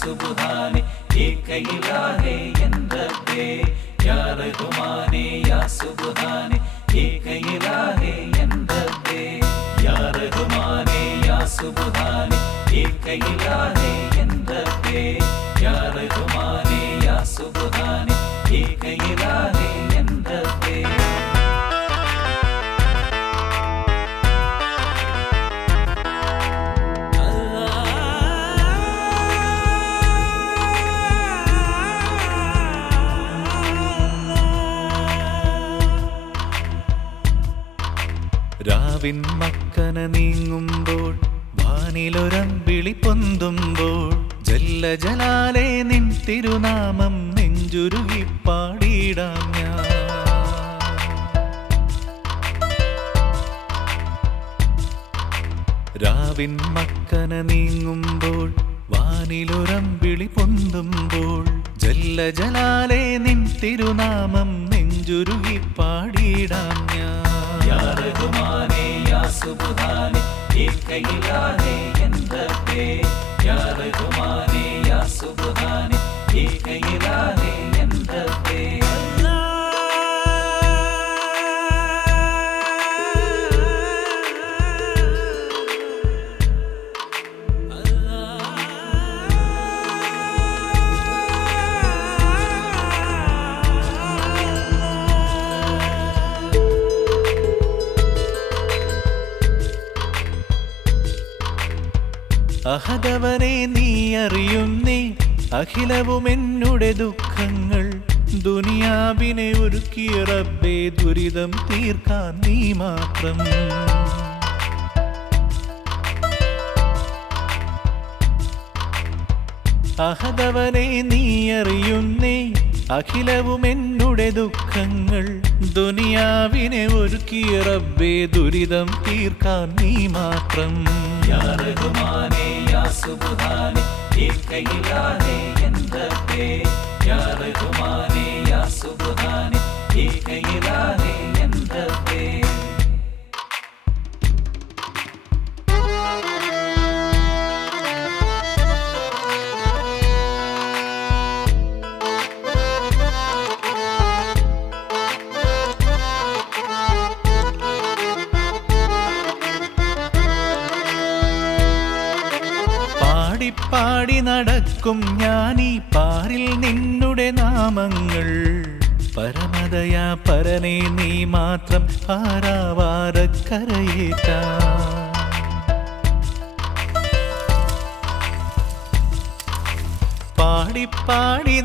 सुबहाने एक इलाहे यंदबे या रहमाने या सुबहाने एक इलाहे यंदबे या रहमाने या सुबहाने एक इलाहे यंदबे या रहमाने या सुबहाने एक इलाहे यंदबे രാവിൻ മക്കന നീങ്ങുമ്പോൾ വാനിലൊരമ്പിളി പൊന്തുമ്പോൾ ജല്ല ജലാലേ നിൻ തിരുനാമം നെഞ്ചുരുകി പാടിയിടാം ഞാൻ. രാവിൻ മക്കന നീങ്ങുമ്പോൾ വാനിലൊരമ്പിളി പൊന്തുമ്പോൾ ജല്ല ജലാലേ നിൻ തിരുനാമം നെഞ്ചുരുകി പാടിയിടാം ഞാൻ. या रहमाने या सुबहाने एक इलाहे यंदबे या रहमाने या सुबहाने एक इलाहे यंदबे അഹദവനെ നീ അറിയുന്നേ അഖിലവും എന്നുടെ ദുഃഖങ്ങൾ ദുനിയാവിനെ ഒരുക്കിയ റബ്ബേ ദുരിതം തീർക്കാൻ നീ മാത്രം. അഹദവനെ നീ അറിയുന്നേ അഖിലവും എന്നുടെ ദുഃഖങ്ങൾ ദുനിയാവിനെ ഒരുക്കിയ റബ്ബേ ദുരിതം തീർക്കാൻ നീ മാത്രം. या रहमाने या सुबहाने एक इलाहे यंदबे या रहमाने या सुबहाने एक इलाहे यंदबे പാടി നടക്കും ഞാനീ പാരിൽ നിന്നുടെ നാമങ്ങൾ പരമദയാ പരനേ നീ മാത്രം പാരാവാരക്കരയേറ്റാ. പാടി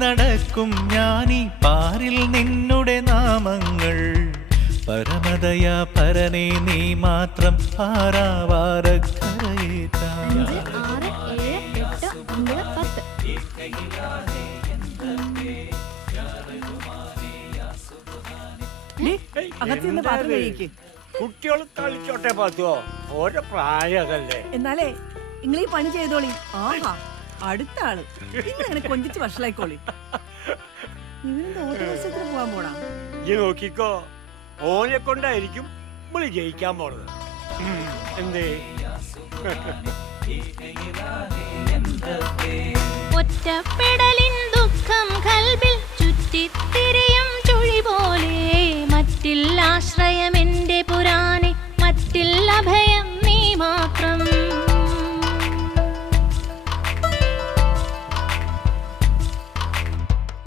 നടക്കും ഞാനീ പാരിൽ നിന്നുടെ നാമങ്ങൾ പരമദയാ പരനേ നീ മാത്രം പാരാവാരക്കരയേറ്റാ. കുട്ടികൾ കളിച്ചോട്ടെ പത്തുവോ ഓരോ പ്രായമല്ലേ. എന്നാലേ നിങ്ങൾ ഈ പണി ചെയ്തോളി. ആഹാ അടുത്ത ആള് ഇങ്ങനെ കൊഞ്ചിച്ച് വഷളായിക്കോളി. ഇവനെന്താ ഓട്ടോമത്സരത്തിന് പോവാൻ പോണാ? ഈ നോക്കിക്കോ ഓനെ കൊണ്ടായിരിക്കും നമ്മള് ജയിക്കാൻ പോണത്. എന്തേ ഒറ്റപ്പെടലിൻ ദുഃഖം കൽബിൽ ചുറ്റിത്തിരിയും ചുഴി പോലെ മറ്റില്ല ആശ്രയം എന്റെ പുരാനെ മറ്റില്ല ഭയം നീ മാത്രം.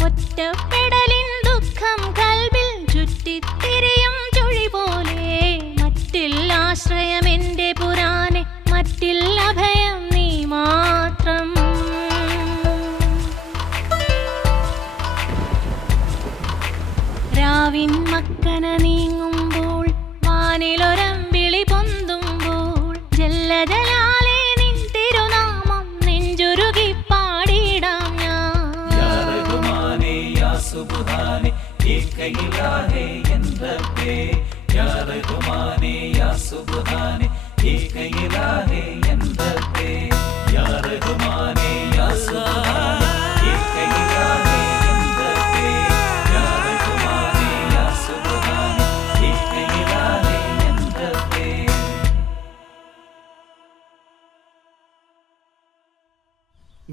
ഒറ്റപ്പെടലിൻ ദുഃഖം കൽബിൽ ചുറ്റിത്തിരിയും ചുഴി പോലെ മറ്റില്ല ആശ്രയം എന്റെ പുരാനെ മറ്റില്ല ഭയം നീ മാത്രം. രാവിൻ മക്കന നീങ്ങുമ്പോൾ വാനിലൊരമ്പിളി പൊന്തുമ്പോൾ ജല്ല ജലാലേ നിൻ തിരുനാമം നെഞ്ചുരുകി പാടിയിടാം ഞാൻ. या रहमाने या सुबहाने एक इलाहे यंदबे या रहमाने या सुबहाने एक इलाहे यंदबे या रहमाने या सुबहाने एक इलाहे यंदबे या रहमाने या सुबहाने एक इलाहे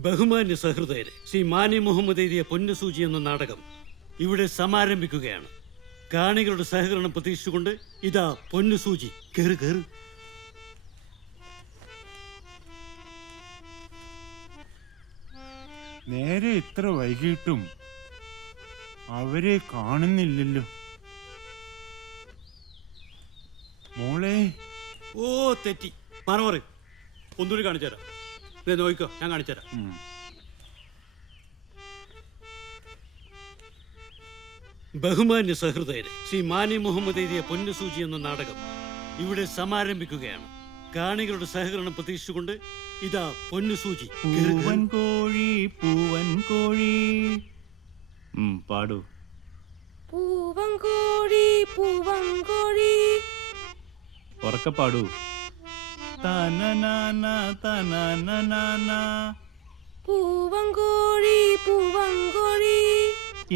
ബഹുമാന്യ സഹൃദയരെ, ശ്രീ മാനി മുഹമ്മദ് എഴുതിയ പൊന്നുസൂചി എന്ന നാടകം ഇവിടെ സമാരംഭിക്കുകയാണ്. കാണികളുടെ സഹകരണം പ്രതീക്ഷിച്ചുകൊണ്ട് ഇതാ പൊന്നുസൂചി. കേറ് കേറ്. നേരെ ഇത്ര വൈകിട്ടും അവരെ കാണുന്നില്ലല്ലോ. മോളെ. ഓ തെറ്റി, മറവറ്. ഒന്നുകൂടി കാണിച്ചു തരാം. നോക്കിക്കോ, ഞാൻ കാണിച്ചു തരാം. ബഹുമാന്യ സഹൃദയരെ, ശ്രീ മാനി മുഹമ്മദ് എഴുതിയ പൊന്നുസൂചി എന്ന നാടകം ഇവിടെ സമാരംഭിക്കുകയാണ്. കാണികളുടെ സഹകരണം പ്രതീക്ഷിച്ചുകൊണ്ട് ഇതാ പൊന്നുസൂചി. പൂവൻ കോഴി പൂവൻ കോഴി. പാടൂ. പൂവൻ കോഴി പൂവൻ കോഴി. ഉറക്കെ പാടൂ. തനനാന തനനാന. പൂവൻ കോഴി പൂവൻ കോഴി.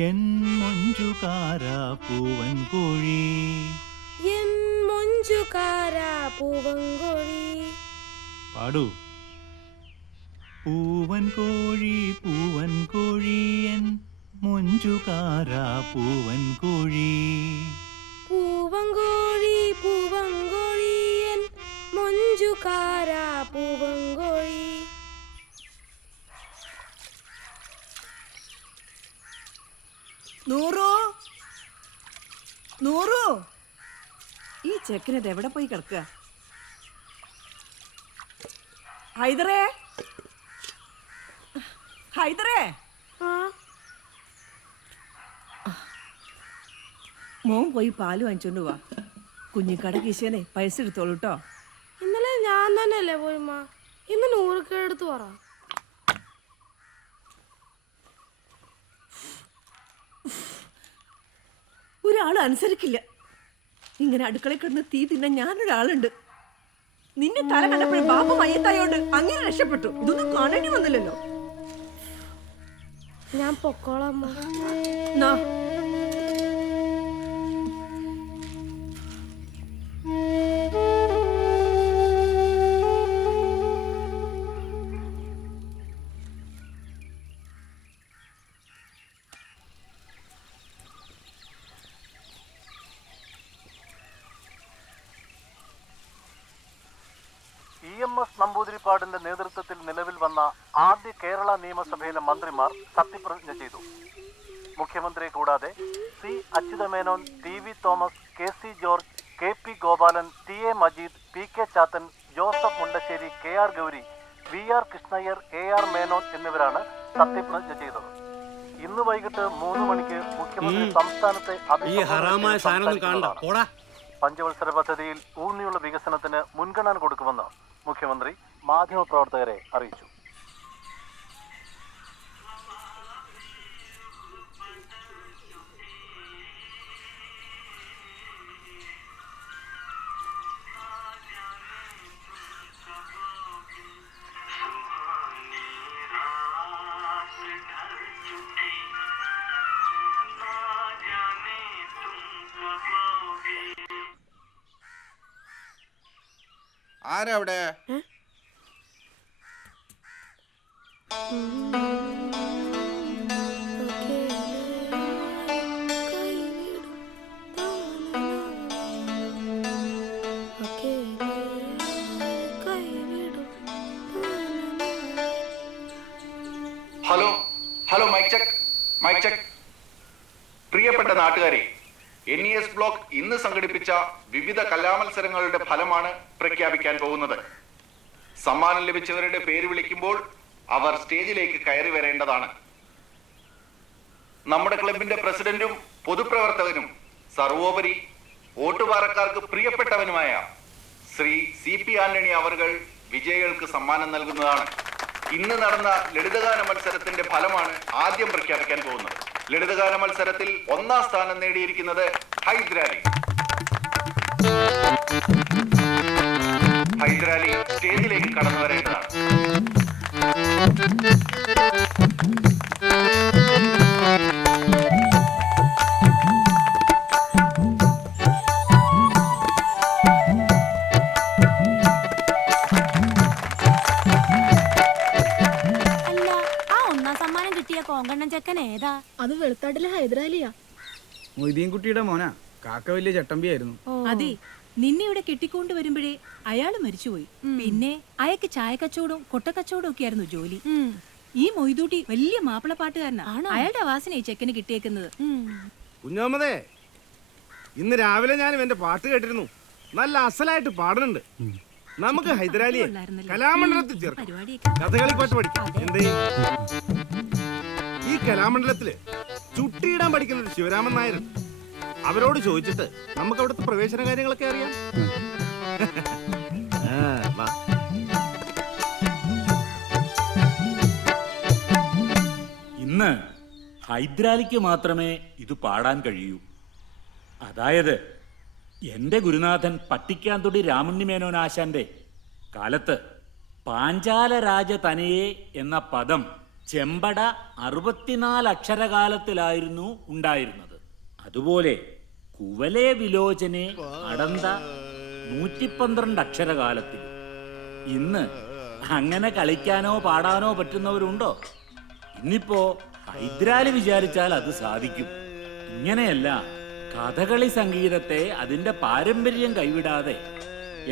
എൻ മൊഞ്ചുകാര പൂവൻ കോഴി. എൻ മൊഞ്ചുകാര പൂവൻ കോഴി. പാടൂ. പൂവൻ കോഴി പൂവൻ കോഴി. എൻ മൊഞ്ചുകാര പൂവൻ കോഴി. പൂവൻ കോഴി പൂവൻ കോഴി. എൻ മൊഞ്ചുകാര പൂവൻ കോഴി. നൂറു, നൂറു, ഈ ചെക്കനത് എവിടെ പോയി കിടക്കുക? ഹൈദറേ, ഹൈദറേ. മോൻ പോയി പാല് വാങ്ങിച്ചോണ്ട് വാ. കുഞ്ഞിക്കട കീശേനെ പൈസ എടുത്തോളൂ കേട്ടോ. ഇന്നലെ ഞാൻ തന്നെയല്ലേ പോയിമ്മ. ഇന്ന് 100 എടുത്ത് പറ. ഒരാൾ അനുസരിക്കില്ല. ഇങ്ങനെ അടുക്കളയിൽ കിടന്ന് തീ തിന്നാൻ ഞാനൊരാളുണ്ട്. നിന്റെ തല കണ്ടപ്പോഴും ബാപ്പ മയ്യത്തായോണ്ട് അങ്ങനെ രക്ഷപ്പെട്ടു. ഇതൊന്നും കാണേണ്ടി വന്നില്ലല്ലോ. ഞാൻ പൊക്കോളാം. EMS നമ്പൂതിരിപ്പാടിന്റെ നേതൃത്വത്തിൽ നിലവിൽ വന്ന ആദ്യ കേരള നിയമസഭയിലെ മന്ത്രിമാർ സത്യപ്രതിജ്ഞ ചെയ്തു. മുഖ്യമന്ത്രി കൂടാതെ C Achutha Menon, TV Thomas, KC George, KP Gopalan, TA Majeed, PK Chathan, Joseph Mundassery, KR Gauri, VR Krishna Iyer, AR Menon എന്നിവരാണ് സത്യപ്രതിജ്ഞ ചെയ്തത്. ഇന്ന് വൈകിട്ട് 3 മണിക്ക് മുഖ്യമന്ത്രി സംസ്ഥാനത്തെ പഞ്ചവത്സര പദ്ധതിയിൽ ഊന്നിയുള്ള വികസനത്തിന് മുൻഗണന കൊടുക്കുമെന്ന് മുഖ്യമന്ത്രി മാധ്യമപ്രവർത്തകരെ അറിയിച്ചു. ആരവിടെ? Hello hello, mic check, mic check. പ്രിയപ്പെട്ട നാട്ടുകാരെ, NES ബ്ലോക്ക് ഇന്ന് സംഘടിപ്പിച്ച വിവിധ കലാമത്സരങ്ങളുടെ ഫലമാണ് പ്രഖ്യാപിക്കാൻ പോകുന്നത്. സമ്മാനം ലഭിച്ചവരുടെ പേര് വിളിക്കുമ്പോൾ അവർ സ്റ്റേജിലേക്ക് കയറി വരേണ്ടതാണ്. നമ്മുടെ ക്ലബിന്റെ പ്രസിഡന്റും പൊതുപ്രവർത്തകനും സർവോപരി ഓട്ടുപാറക്കാർക്ക് പ്രിയപ്പെട്ടവനുമായ ശ്രീ CP ആന്റണി അവർകൾ വിജയികൾക്ക് സമ്മാനം നൽകുന്നതാണ്. ഇന്ന് നടന്ന ലളിതഗാന മത്സരത്തിന്റെ ഫലമാണ് ആദ്യം പ്രഖ്യാപിക്കാൻ പോകുന്നത്. ലളിതഗാന മത്സരത്തിൽ 1ാം സ്ഥാനം നേടിയിരിക്കുന്നത് ഹൈദരാലി. ഹൈദരാലി സ്റ്റേജിലേക്ക് കടന്നു വരേണ്ടതാണ്. അല്ല, ചെക്കൻ ഏതാ? അത് വെളുത്താട്ടിലെ ഹൈദരാലിയാ. മൊയ്തീൻ കുട്ടിയുടെ മോനാ. കാക്ക വലിയ ചട്ടമ്പിയായിരുന്നു. അതെ, നിന്നെ ഇവിടെ കെട്ടിക്കൊണ്ട് വരുമ്പോഴേ അയാള് മരിച്ചുപോയി. പിന്നെ അയാൾക്ക് ചായക്കച്ചവടവും കൊട്ടക്കച്ചവടവും ഒക്കെ ആയിരുന്നു ജോലി. ഈ മൊയ്തൂട്ടി വലിയ മാപ്പിളപ്പാട്ടുകാരനാ. അയാളുടെ വാസന ഈ ചെക്കന് കിട്ടിയേക്കുന്നത്. കുഞ്ഞോമതേ, ഇന്ന് രാവിലെ ഞാൻ എന്റെ പാട്ട് കേട്ടിരുന്നു. നല്ല അസലായിട്ട് പാടുന്നുണ്ട്. നമുക്ക് ഹൈദരാലിയെ കലാമണ്ഡലത്തിൽ ചേർക്കാം. കഥകളി പാട്ട് പഠിക്കാം. എന്തേ, ഈ കലാമണ്ഡലത്തില് ചുട്ടിയിടാൻ പഠിക്കുന്നത് ശിവരാമൻ നായർ. അവരോട് ചോദിച്ചിട്ട് നമുക്ക് അവിടുത്തെ പ്രവേശന കാര്യങ്ങളൊക്കെ അറിയാം. ഇന്ന് ഹൈദരാലിക്ക് മാത്രമേ ഇത് പാടാൻ കഴിയൂ. അതായത് എൻ്റെ ഗുരുനാഥൻ പട്ടിക്കാന്തൊടി രാമുണ്ണിമേനോനാശാന്റെ കാലത്ത് പാഞ്ചാല രാജ തനയെ എന്ന പദം ചെമ്പട 64 അക്ഷരകാലത്തിലായിരുന്നു ഉണ്ടായിരുന്നത്. അതുപോലെ കുവലേ വിലോചനെ അടന്ത 112 അക്ഷരകാലത്തിൽ. ഇന്ന് അങ്ങനെ കളിക്കാനോ പാടാനോ പറ്റുന്നവരുണ്ടോ? ഇന്നിപ്പോ ഹൈദരാലി വിചാരിച്ചാൽ അത് സാധിക്കും. ഇങ്ങനെയല്ല, കഥകളി സംഗീതത്തെ അതിന്റെ പാരമ്പര്യം കൈവിടാതെ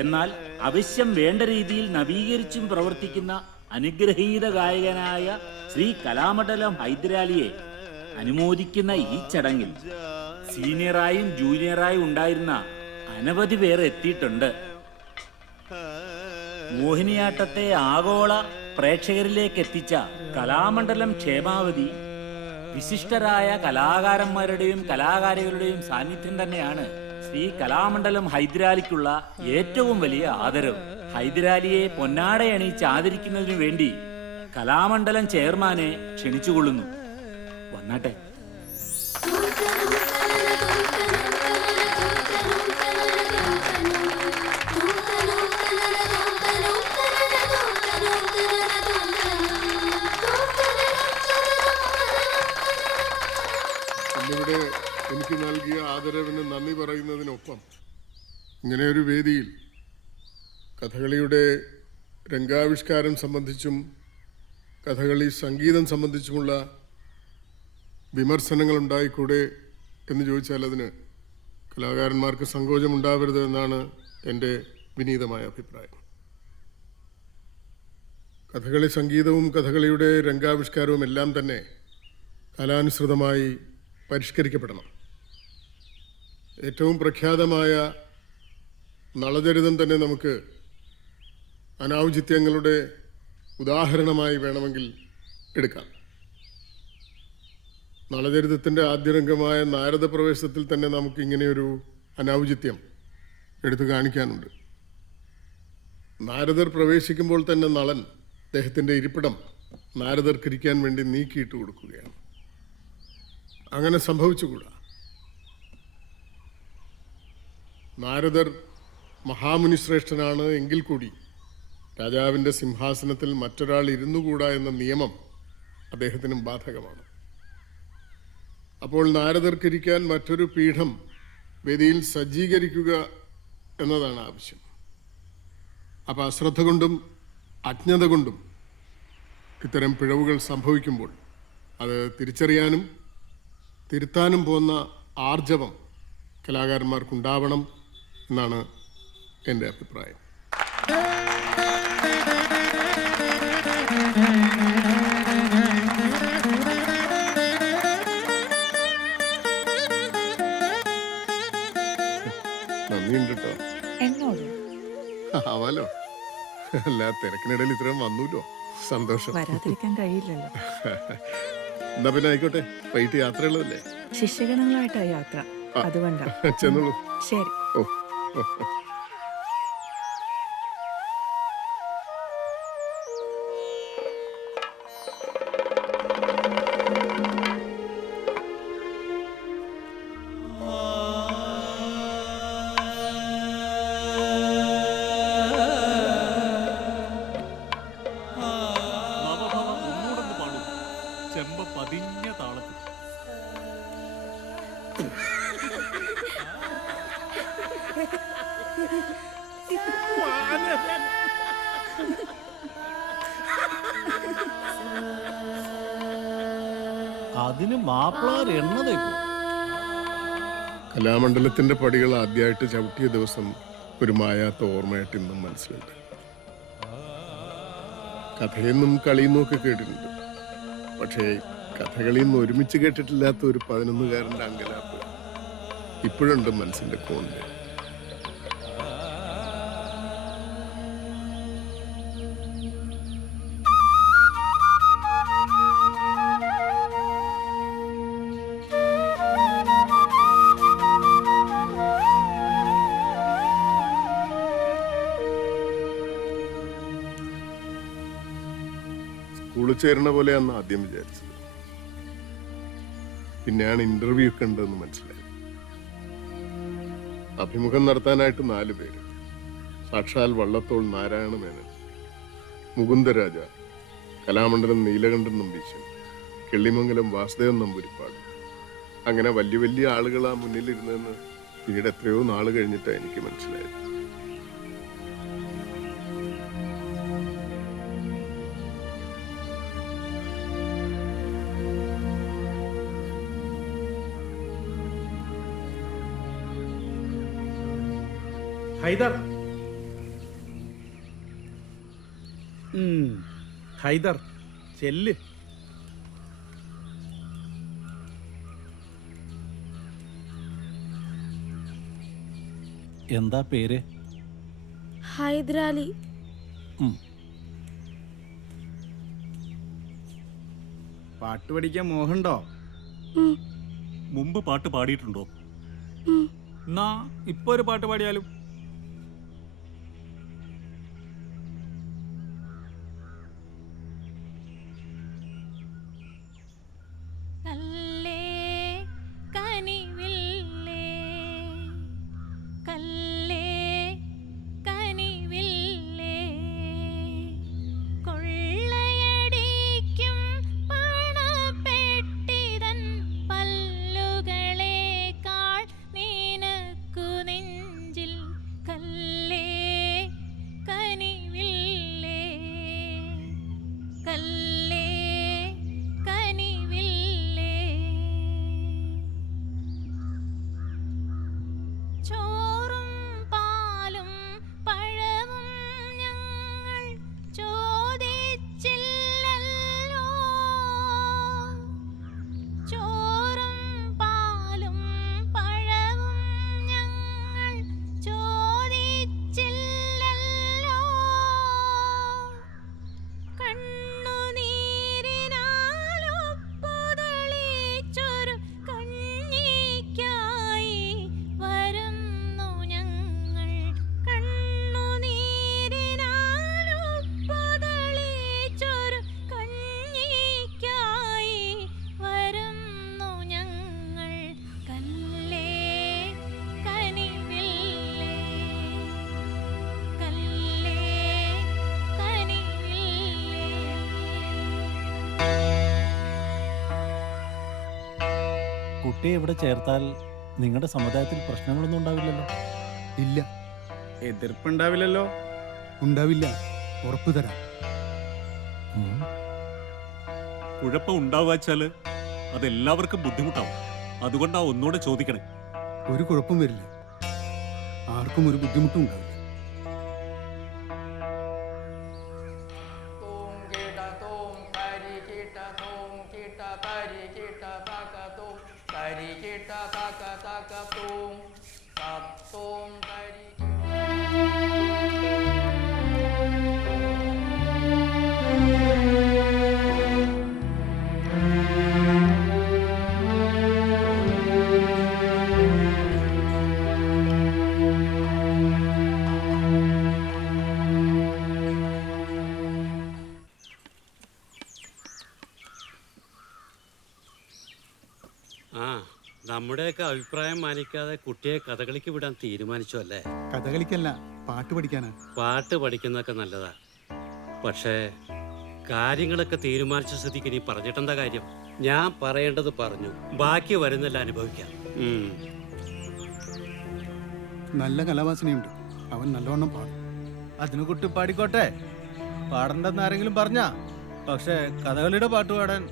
എന്നാൽ അവശ്യം വേണ്ട രീതിയിൽ നവീകരിച്ചും പ്രവർത്തിക്കുന്ന അനുഗ്രഹീത ഗായകനായ ശ്രീ കലാമണ്ഡലം ഹൈദരാലിയെ അനുമോദിക്കുന്ന ഈ ചടങ്ങിൽ സീനിയറായും ജൂനിയറായും ഉണ്ടായിരുന്ന അനവധി പേർ എത്തിയിട്ടുണ്ട്. മോഹിനിയാട്ടത്തെ ആഗോള പ്രേക്ഷകരിലേക്ക് എത്തിച്ച കലാമണ്ഡലം ക്ഷേമാവതി വിശിഷ്ടരായ കലാകാരന്മാരുടെയും കലാകാരികളുടെയും സാന്നിധ്യം തന്നെയാണ് ശ്രീ കലാമണ്ഡലം ഹൈദരാലിക്കുള്ള ഏറ്റവും വലിയ ആദരവ്. ഹൈദരാലിയെ പൊന്നാടയണിയിച്ച് ആദരിക്കുന്നതിനു വേണ്ടി കലാമണ്ഡലം ചെയർമാനെ ക്ഷണിച്ചുകൊള്ളുന്നു. വന്നാട്ടെ. ഇന്നിവിടെ എനിക്ക് നൽകിയ ആദരവിന് നന്ദി പറയുന്നതിനൊപ്പം ഇങ്ങനെയൊരു വേദിയിൽ കഥകളിയുടെ രംഗാവിഷ്കാരം സംബന്ധിച്ചും കഥകളി സംഗീതം സംബന്ധിച്ചുമുള്ള വിമർശനങ്ങൾ ഉണ്ടായിക്കൂടെ എന്ന് ചോദിച്ചാൽ അതിന് കലാകാരന്മാർക്ക് സങ്കോചമുണ്ടാവരുത് എന്നാണ് എൻ്റെ വിനീതമായ അഭിപ്രായം. കഥകളി സംഗീതവും കഥകളിയുടെ രംഗാവിഷ്കാരവും എല്ലാം തന്നെ കാലാനുസൃതമായി പരിഷ്കരിക്കപ്പെടണം. ഏറ്റവും പ്രഖ്യാതമായ നളചരിതം തന്നെ നമുക്ക് അനൗചിത്യങ്ങളുടെ ഉദാഹരണമായി വേണമെങ്കിൽ എടുക്കാം. നളചരിതത്തിൻ്റെ ആദ്യരംഗമായ നാരദ പ്രവേശത്തിൽ തന്നെ നമുക്ക് ഇങ്ങനെയൊരു അനൗചിത്യം എടുത്തു കാണിക്കാനുണ്ട്. നാരദർ പ്രവേശിക്കുമ്പോൾ തന്നെ നളൻ അദ്ദേഹത്തിൻ്റെ ഇരിപ്പിടം നാരദർക്കിരിക്കാൻ വേണ്ടി നീക്കിയിട്ട് കൊടുക്കുകയാണ്. അങ്ങനെ സംഭവിച്ചുകൂടാ. നാരദർ മഹാമുനി ശ്രേഷ്ഠനാണ് എങ്കിൽ കൂടി രാജാവിൻ്റെ സിംഹാസനത്തിൽ മറ്റൊരാൾ ഇരുന്നുകൂടാ എന്ന നിയമം അദ്ദേഹത്തിനും ബാധകമാണ്. അപ്പോൾ നാരദർക്കിരിക്കാൻ മറ്റൊരു പീഠം വേദിയിൽ സജ്ജീകരിക്കുക എന്നതാണ് ആവശ്യം. അപ്പോൾ അശ്രദ്ധ കൊണ്ടും അജ്ഞത കൊണ്ടും ഇത്തരം പിഴവുകൾ സംഭവിക്കുമ്പോൾ അത് തിരിച്ചറിയാനും തിരുത്താനും പോകുന്ന ആർജവം കലാകാരന്മാർക്കുണ്ടാവണം എന്നാണ് എൻ്റെ അഭിപ്രായം. നന്ദിയുണ്ട് കേട്ടോ. ആവാലോ, അല്ല തിരക്കിനിടയിൽ ഇത്രയും വന്നൂല്ലോ. സന്തോഷം. വരാതിരിക്കാൻ കഴിയില്ലല്ലോ. എന്നാ പിന്നെ ആയിക്കോട്ടെ, വൈകിട്ട് യാത്രയുള്ളതല്ലേ? ശിഷ്യഗണങ്ങളായിട്ടാ യാത്ര, അതുകൊണ്ടാ. ചെന്നോളൂ. ശരി. ഓ ചെമ്പ പതിഞ്ഞ താളത്തിൽ. അതിന് മാപ്പിളാർ എണ്ണതേ കലാമണ്ഡലത്തിന്റെ പടികൾ ആദ്യമായിട്ട് ചവിട്ടിയ ദിവസം ഒരു മായാത്ത ഓർമ്മയായിട്ട് ഇന്നും മനസ്സിലുണ്ട്. കഥയെന്നും കളിയെന്നും ഒക്കെ കേട്ടിട്ടുണ്ട്. പക്ഷേ കഥകളിൽ നിന്ന് ഒരുമിച്ച് കേട്ടിട്ടില്ലാത്ത ഒരു 11-കാരൻ്റെ അങ്കലാപ്പ് ഇപ്പോഴുണ്ട് മനസ്സിന്റെ കോണില്. സ്കൂളിൽ ചേരുന്ന പോലെ അന്ന് ആദ്യം വിചാരിച്ചത്. പിന്നെയാണ് ഇന്റർവ്യൂ ഒക്കെ ഉണ്ടെന്ന് മനസ്സിലായത്. അഭിമുഖം നടത്താനായിട്ട് 4 പേര്. സാക്ഷാൽ വള്ളത്തോൾ നാരായണ മേനൻ, മുകുന്ദരാജ, കലാമണ്ഡലം നീലകണ്ഠൻ നമ്പീശൻ, കിള്ളിമംഗലം വാസുദേവൻ നമ്പൂരിപ്പാട്. അങ്ങനെ വലിയ വലിയ ആളുകളാ മുന്നിലിരുന്നെന്ന് പിന്നീട് എത്രയോ നാൾ കഴിഞ്ഞിട്ടാണ് എനിക്ക് മനസ്സിലായത്. ഹൈദർ, ഹൈദർ ചെല്ല്. എന്താ പേര്? ഹൈദരാലി. പാട്ട് പഠിക്കാൻ മോഹമുണ്ടോ? മുമ്പ് പാട്ട് പാടിയിട്ടുണ്ടോ? എന്നാ ഇപ്പൊ ഒരു പാട്ട് പാടിയാലും. കുട്ടിയെ ഇവിടെ ചേർത്താൽ നിങ്ങളുടെ സമുദായത്തിൽ പ്രശ്നങ്ങളൊന്നും ഉണ്ടാവില്ലല്ലോ? ഇല്ല. എതിർപ്പുണ്ടാവില്ലല്ലോ? ഉണ്ടാവില്ല, ഉറപ്പു തരാം. കുഴപ്പം ഉണ്ടാവുകച്ചാല് അതെല്ലാവർക്കും ബുദ്ധിമുട്ടാവും. അതുകൊണ്ടാ ഒന്നുകൂടെ ചോദിക്കണേ. ഒരു കുഴപ്പം വരില്ല, ആർക്കും ഒരു ബുദ്ധിമുട്ടും ഉണ്ടാവില്ല. നമ്മുടെയൊക്കെ അഭിപ്രായം മാനിക്കാതെ കുട്ടിയെ കഥകളിക്ക് വിടാൻ തീരുമാനിച്ചു അല്ലേ? കഥകളിക്കല്ല, പാട്ട് പഠിക്കാനാ. പാട്ട് പഠിക്കുന്നതൊക്കെ നല്ലതാ. പക്ഷേ കാര്യങ്ങളൊക്കെ തീരുമാനിച്ച സ്ഥിതിക്ക് നീ പറഞ്ഞിട്ടെന്താ കാര്യം? ഞാൻ പറയേണ്ടത് പറഞ്ഞു, ബാക്കി വരുന്നില്ല അനുഭവിക്കാം. നല്ല കലാവാസനയുണ്ട്, അവൻ നല്ലവണ്ണം പാടും. അതിന് കുട്ടി പാടിക്കോട്ടെ, പാടണ്ടെന്ന് ആരെങ്കിലും പറഞ്ഞാ? പക്ഷേ കഥകളിയുടെ പാട്ട് പാടാൻ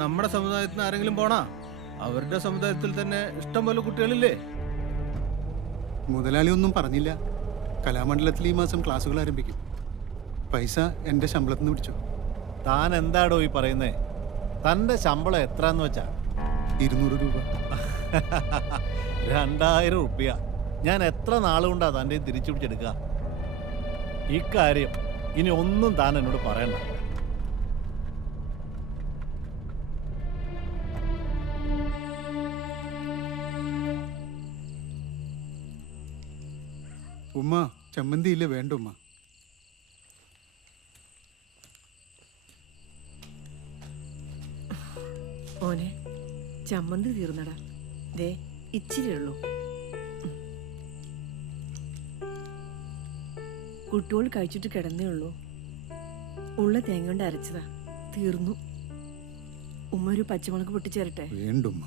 നമ്മുടെ സമുദായത്തിൽ നിന്ന് ആരെങ്കിലും പോണാ? അവരുടെ സമുദായത്തിൽ തന്നെ ഇഷ്ടം പോലെ കുട്ടികളില്ലേ? മുതലാളി ഒന്നും പറഞ്ഞില്ല. കലാമണ്ഡലത്തിൽ ഈ മാസം ക്ലാസ്സുകൾ ആരംഭിക്കും. പൈസ എൻ്റെ ശമ്പളത്തിൽ നിന്ന് പിടിച്ചു. താൻ എന്താടോ ഈ പറയുന്നേ? തൻ്റെ ശമ്പളം എത്രന്ന് വെച്ചാ? 200 രൂപ. 2000 റുപ്യ. ഞാൻ എത്ര നാളുകൊണ്ടാ തൻ്റെ തിരിച്ചു പിടിച്ചെടുക്കുക? ഇക്കാര്യം ഇനി ഒന്നും താൻ എന്നോട് പറയണ്ട. ഉമ്മ ചമ്മന്തി ഇല്ല? വേണ്ട ഉമ്മ. മോനെ ചമ്മന്തി തീർന്നടാ. ദേ ഇച്ചിരി ഉള്ളൂ. കുട്ടികൾ കഴിച്ചിട്ട് കിടന്നേ ഉള്ളൂ. ഉള്ള തേങ്ങ കൊണ്ട് അരച്ചതാ, തീർന്നു. ഉമ്മ ഒരു പച്ചമുളക് പൊട്ടിച്ചേരട്ടെ? വേണ്ടുമ്മ.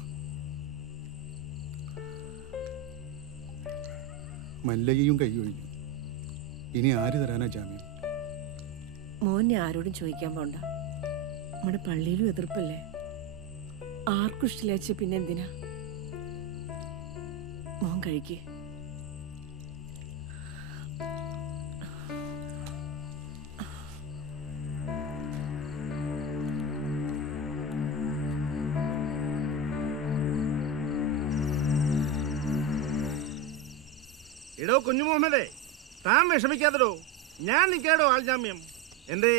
മല്ലയും കൈ ഒഴിഞ്ഞു. ഇനി ആര് തരാനാ ജാമ്യം? മോനെ ആരോടും ചോദിക്കാൻ പോണ്ട. നമ്മുടെ പള്ളിയിലും എതിർപ്പല്ലേ. ആർക്കും ഇഷ്ടമില്ലാച്ച പിന്നെ എന്തിനാ? മോൻ കഴിക്കേ. എടോ കുഞ്ഞു മുഹമ്മദേ, താൻ വിഷമിക്കാത്തടോ. ഞാൻ നിൽക്കാടോ ആൾ ജാമ്യം. എന്തേ?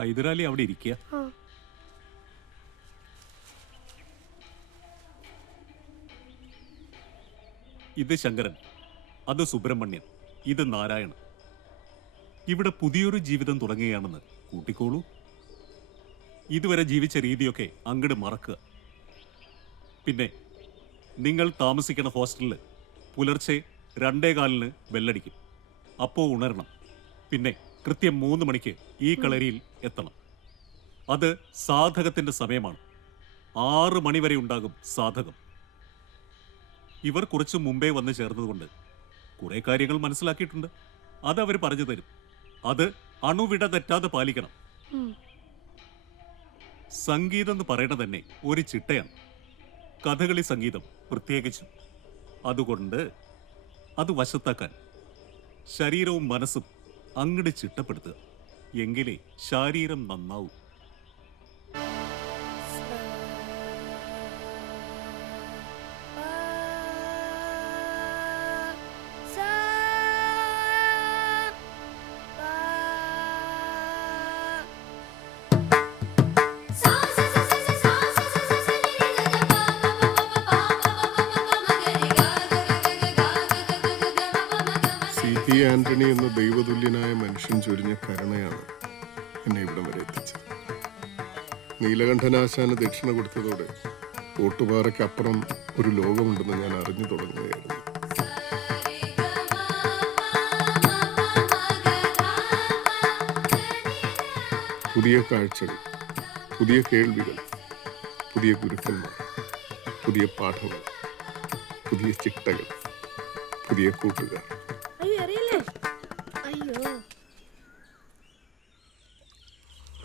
ഹൈദരാലി അവിടെ ഇരിക്കുക. ഇത് ശങ്കരൻ, അത് സുബ്രഹ്മണ്യൻ, ഇത് നാരായണൻ. ഇവിടെ പുതിയൊരു ജീവിതം തുടങ്ങുകയാണെന്ന് കൂട്ടിക്കോളൂ. ഇതുവരെ ജീവിച്ച രീതിയൊക്കെ അങ്ങട് മറക്കുക. പിന്നെ നിങ്ങൾ താമസിക്കുന്ന ഹോസ്റ്റലിൽ പുലർച്ചെ 2:15 ബെല്ലടിക്കും. അപ്പോൾ ഉണരണം. പിന്നെ കൃത്യം 3 മണിക്ക് ഈ കളരിയിൽ എത്തണം. അത് സാധകത്തിന്റെ സമയമാണ്. 6 മണി വരെ ഉണ്ടാകും സാധകം. ഇവർ കുറച്ച് മുമ്പേ വന്ന് ചേർന്നതുകൊണ്ട് കുറെ കാര്യങ്ങൾ മനസ്സിലാക്കിയിട്ടുണ്ട്. അതവർ പറഞ്ഞു തരും. അത് അണുവിട തെറ്റാതെ പാലിക്കണം. സംഗീതം എന്ന് പറയുന്നത് തന്നെ ഒരു ചിട്ടയാണ്, കഥകളി സംഗീതം പ്രത്യേകിച്ചും. അതുകൊണ്ട് അത് വശത്താക്കാൻ ശരീരവും മനസ്സും അങ്ങട് ചിട്ടപ്പെടുത്തുക. എങ്കിലേ ശാരീരം നന്നാവൂ. C.P. ആന്റണി എന്ന ദൈവതുല്യനായ മനുഷ്യൻ ചൊരിഞ്ഞ കരുണയാണ് എന്നെ ഇവിടം വരെ എത്തിച്ചത്. നീലകണ്ഠനാശാന് ദക്ഷിണ കൊടുത്തതോടെ ഓട്ടുപാറയ്ക്കപ്പുറം ഒരു ലോകമുണ്ടെന്ന് ഞാൻ അറിഞ്ഞു തുടങ്ങുകയായിരുന്നു. പുതിയ കാഴ്ചകൾ, പുതിയ കേൾവികൾ, പുതിയ ഗുരുക്കന്മാർ, പുതിയ പാഠങ്ങൾ, പുതിയ ചിട്ടകൾ, പുതിയ കൂട്ടുകാർ.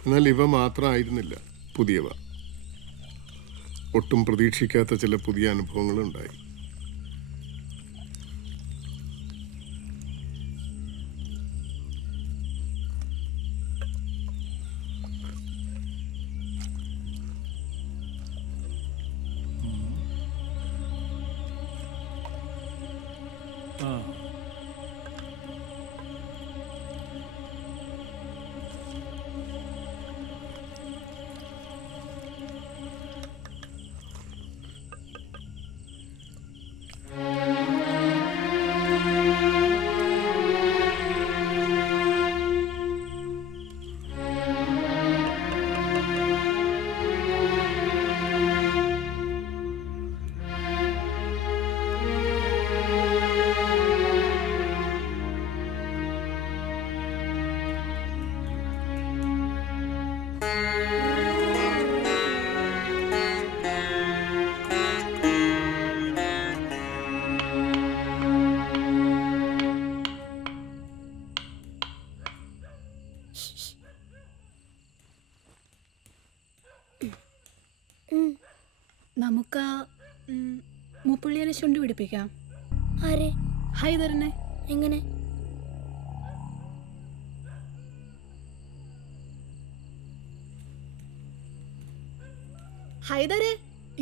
എന്നാൽ ഇവ മാത്രമായിരുന്നില്ല പുതിയവ. ഒട്ടും പ്രതീക്ഷിക്കാത്ത ചില പുതിയ അനുഭവങ്ങളുണ്ടായി. നമുക്ക് മുപ്പുള്ളിയെ ചുണ്ടി പിടിപ്പിക്കാം. ആരെ? ഹൈദറിനെ. എങ്ങനെ? ഹൈദരെ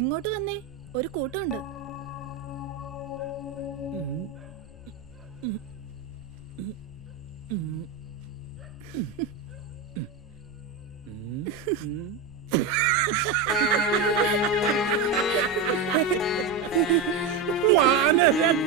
ഇങ്ങോട്ട് വന്നേ, ഒരു കൂട്ടമുണ്ട്. വാനരൻ.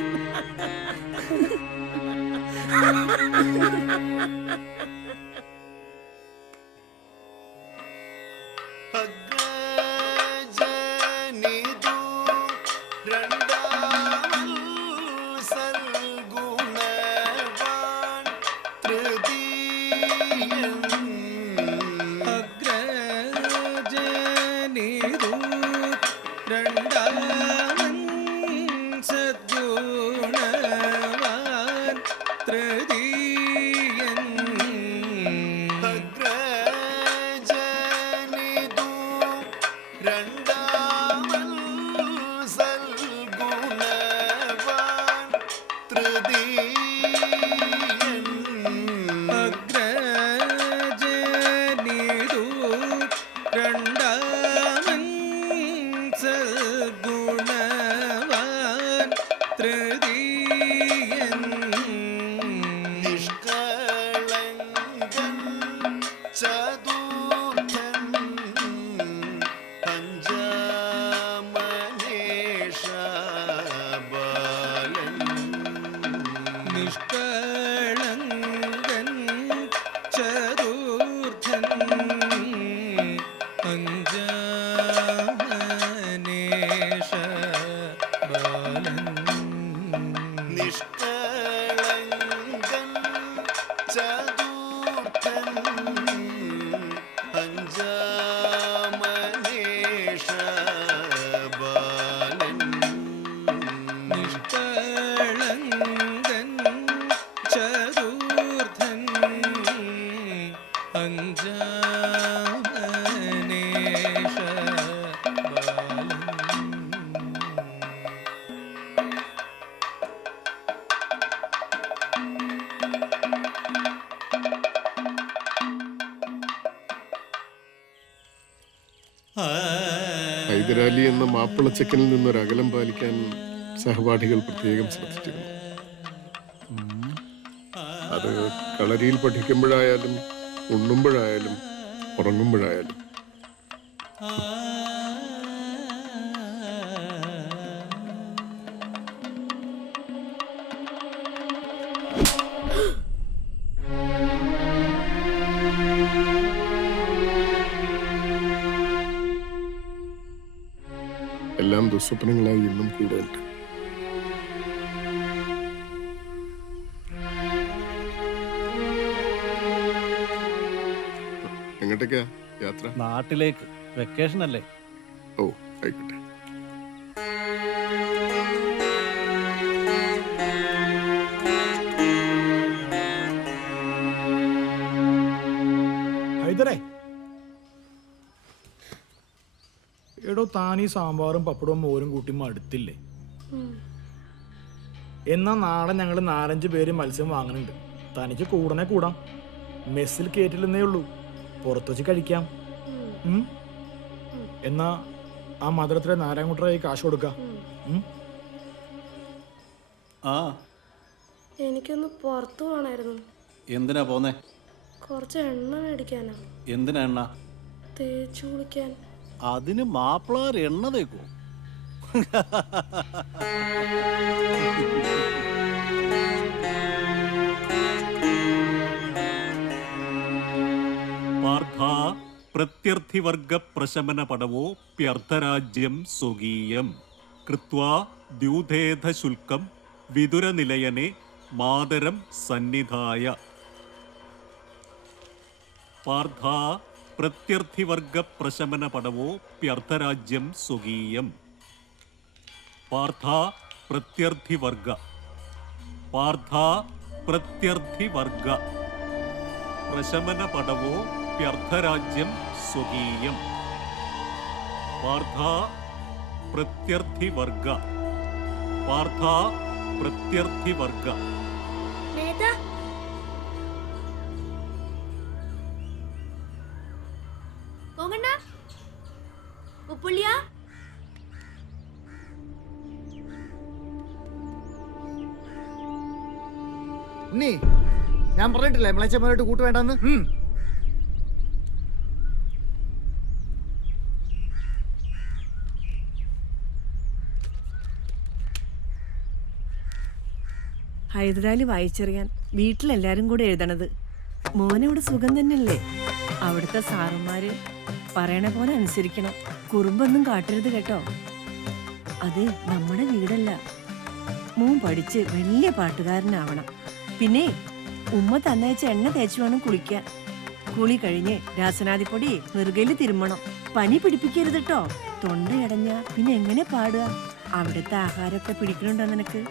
ഹൈദരാലി എന്ന മാപ്പിളച്ചക്കനിൽ നിന്നൊരകലം പാലിക്കാൻ സഹപാഠികൾ പ്രത്യേകം ശ്രദ്ധിച്ചിരുന്നു. അത് കളരിയിൽ പഠിക്കുമ്പോഴായാലും ഉണ്ണുമ്പോഴായാലും ഉറങ്ങുമ്പോഴായാലും. എല്ലാം ദുസ്വപ്നങ്ങളായി ഇന്നും കൂടുതലുണ്ട്. എങ്ങോട്ടേക്കാ യാത്ര? നാട്ടിലേക്ക്. വെക്കേഷൻ അല്ലേ? ഓ ആയിക്കോട്ടെ. ഹൈദരേ, എടോ താൻ ഈ സാമ്പാറും പപ്പടവും മോരും കൂട്ടി മടുത്തില്ലേ? എന്നാ നാളെ ഞങ്ങൾ 4-5 പേര് മത്സ്യം വാങ്ങുന്നുണ്ട്. തനിക്ക് കൂടനെ കൂടാം. മെസ്സിൽ കയറ്റില്ലെന്നേ ഉള്ളൂ, പുറത്തു വെച്ച് കഴിക്കാം. എന്നാ ആ മധുരത്തിലെ നാരായണക്കുട്ടറായി കാശ് കൊടുക്കാം. എനിക്കൊന്ന് പുറത്തു പോകണമായിരുന്നു. എന്തിനാ പോന്നേ? കുറച്ച് എണ്ണ മേടിക്കാനാ. എന്തിനാ എണ്ണ? തേച്ചു കുളിക്കാൻ. അതിന് മാപ്പിളാർ എണ്ണ തേക്കോ? പാർത്ഥ പ്രത്യർത്ഥിവർഗ പ്രശമന പടവോ പ്യർത്ഥരാജ്യം സ്വകീയം കൃത്വാ ദ്യൂതേധ ശുൽക്കം വിതുരനിലയനെ മാതരം സന്നിധായ. പാർത്ഥ പ്രത്യർത്ഥിവർഗ പ്രശമന പടവോ പ്യർത്ഥരാജ്യം സ്വകീയം. പാർത്ഥ പ്രത്യർത്ഥിവർഗ. പാർത്ഥ പ്രത്യർത്ഥിവർഗ പ്രശമന പടവോ പ്യർത്ഥരാജ്യം സ്വകീയം. പാർത്ഥ പ്രത്യർത്ഥിവർഗ. പാർത്ഥ പ്രത്യർത്ഥിവർഗ. ഞാൻ പറഞ്ഞിട്ടില്ലേ മിളച്ചമ്മനായിട്ട് കൂട്ട് വേണ്ടെന്ന്. ഹൈദരാലി വായിച്ചറിയാൻ വീട്ടിലെല്ലാരും കൂടെ എഴുതണത്. മോനവിടെ സുഖം തന്നെയല്ലേ? അവിടുത്തെ സാറന്മാര് പറയണ പോലെ അനുസരിക്കണം. കുറുമ്പൊന്നും കാട്ടരുത് കേട്ടോ. അത് നമ്മുടെ വീടല്ല. മോൻ പഠിച്ച് വലിയ പാട്ടുകാരനാവണം. പിന്നെ ഉമ്മ തന്നയച്ച എണ്ണ തേച്ച് വേണം കുളിക്കാൻ. കുളി കഴിഞ്ഞ് രാസനാദിപ്പൊടി നെറുകയിൽ തിരുമ്മണം. പനി പിടിപ്പിക്കരുത് കേട്ടോ. തൊണ്ടയടഞ്ഞ പിന്നെ എങ്ങനെ പാടുക? അവിടുത്തെ ആഹാരമൊക്കെ പിടിക്കണുണ്ടോ നിനക്ക്?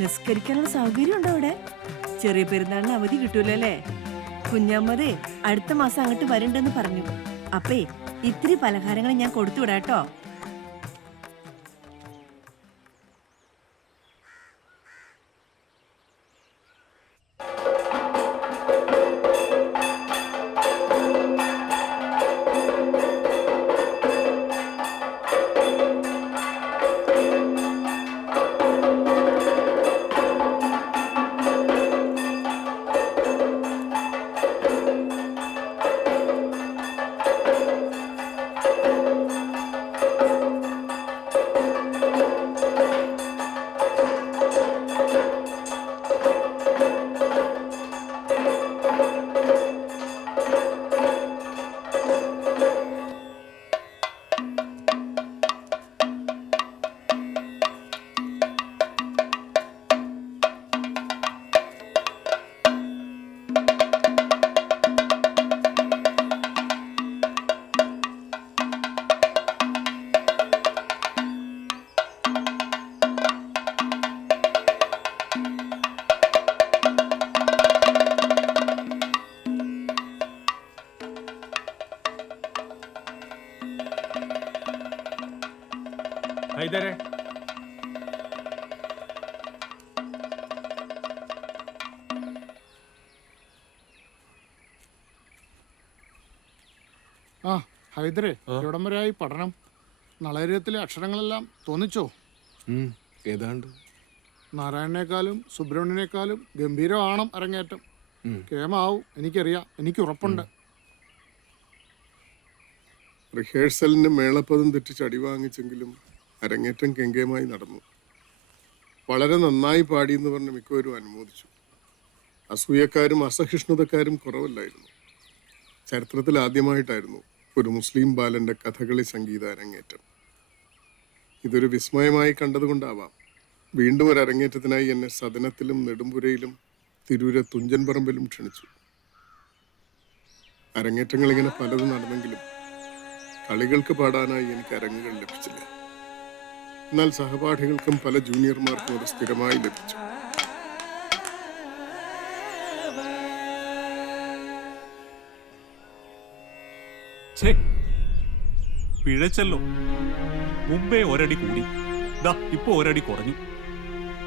നിസ്കരിക്കാനുള്ള സൗകര്യം ഉണ്ടോ അവിടെ? ചെറിയ പെരുന്നാളിന് അവധി കിട്ടൂലോ അല്ലേ? കുഞ്ഞമ്മതേ അടുത്ത മാസം അങ്ങോട്ട് വരണ്ടെന്ന് പറഞ്ഞു. അപ്പേ ഇത്തിരി പലഹാരങ്ങൾ ഞാൻ കൊടുത്തുവിടാട്ടോ. ഹൈദരെ, ആ ഹൈദരെ, എവിടം വരെയായി പഠനം? നളേര്യത്തിലെ അക്ഷരങ്ങളെല്ലാം തോന്നിച്ചോ? ഏതാണ്ട്. നാരായണനേക്കാളും സുബ്രഹ്മണ്യനേക്കാളും ഗംഭീരമാണം അരങ്ങേറ്റം. കേമാവും, എനിക്കറിയാം, എനിക്ക് ഉറപ്പുണ്ട്. റിഹേഴ്സലിന് മേളപ്പദം തെറ്റിച്ച് അടി വാങ്ങിച്ചെങ്കിലും അരങ്ങേറ്റം കെങ്കേമായി നടന്നു. വളരെ നന്നായി പാടിയെന്ന് പറഞ്ഞ് മിക്കവരും അനുമോദിച്ചു. അസൂയക്കാരും അസഹിഷ്ണുതക്കാരും കുറവല്ലായിരുന്നു. ചരിത്രത്തിൽ ആദ്യമായിട്ടായിരുന്നു ഒരു മുസ്ലിം ബാലന്റെ കഥകളി സംഗീത അരങ്ങേറ്റം. ഇതൊരു വിസ്മയമായി കണ്ടതുകൊണ്ടാവാം വീണ്ടും ഒരു അരങ്ങേറ്റത്തിനായി എന്നെ സദനത്തിലും നെടുമ്പുരയിലും തിരൂരെ തുഞ്ചൻ പറമ്പിലും ക്ഷണിച്ചു. അരങ്ങേറ്റങ്ങൾ ഇങ്ങനെ പലതും നടന്നെങ്കിലും കളികൾക്ക് പാടാനായി എനിക്ക് അരങ്ങുകൾ ലഭിച്ചില്ല. എന്നാൽ സഹപാഠികൾക്കും പല ജൂനിയർമാർക്കും അത് സ്ഥിരമായി ലഭിച്ചു. പിഴച്ചല്ലോ. മുമ്പേ ഒരടി കൂടി, ഇപ്പൊ ഒരടി കുറഞ്ഞു.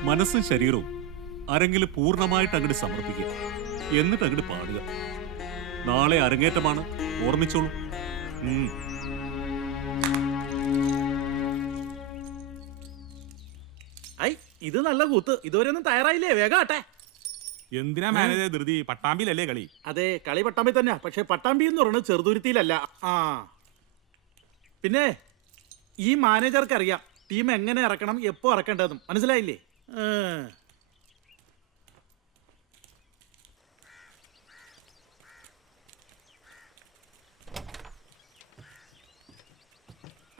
മനസ്സും ശരീരവും അരങ്ങില് പൂർണ്ണമായിട്ട് അങ്ങോട്ട് സമർപ്പിക്കുക, എന്നിട്ട് അങ്ങോട്ട് പാടുക. നാളെ അരങ്ങേറ്റമാണ്, ഓർമ്മിച്ചോളൂ. ഇത് നല്ല കൂത്ത്. ഇതുവരെ ഒന്നും തയ്യാറായില്ലേ? വേഗം ആട്ടെ. എന്തിനാ മാനേജർ ധൃതി? പട്ടാമ്പിയിലല്ലേ കളി? അതെ, കളി പട്ടാമ്പി തന്നെയാ. പക്ഷെ പട്ടാമ്പി എന്ന് പറയുന്നത് ചെറുതുരുത്തിയിലല്ല. പിന്നെ ഈ മാനേജർക്ക് അറിയാം ടീം എങ്ങനെ ഇറക്കണം, എപ്പോ ഇറക്കേണ്ടതും. മനസ്സിലായില്ലേ?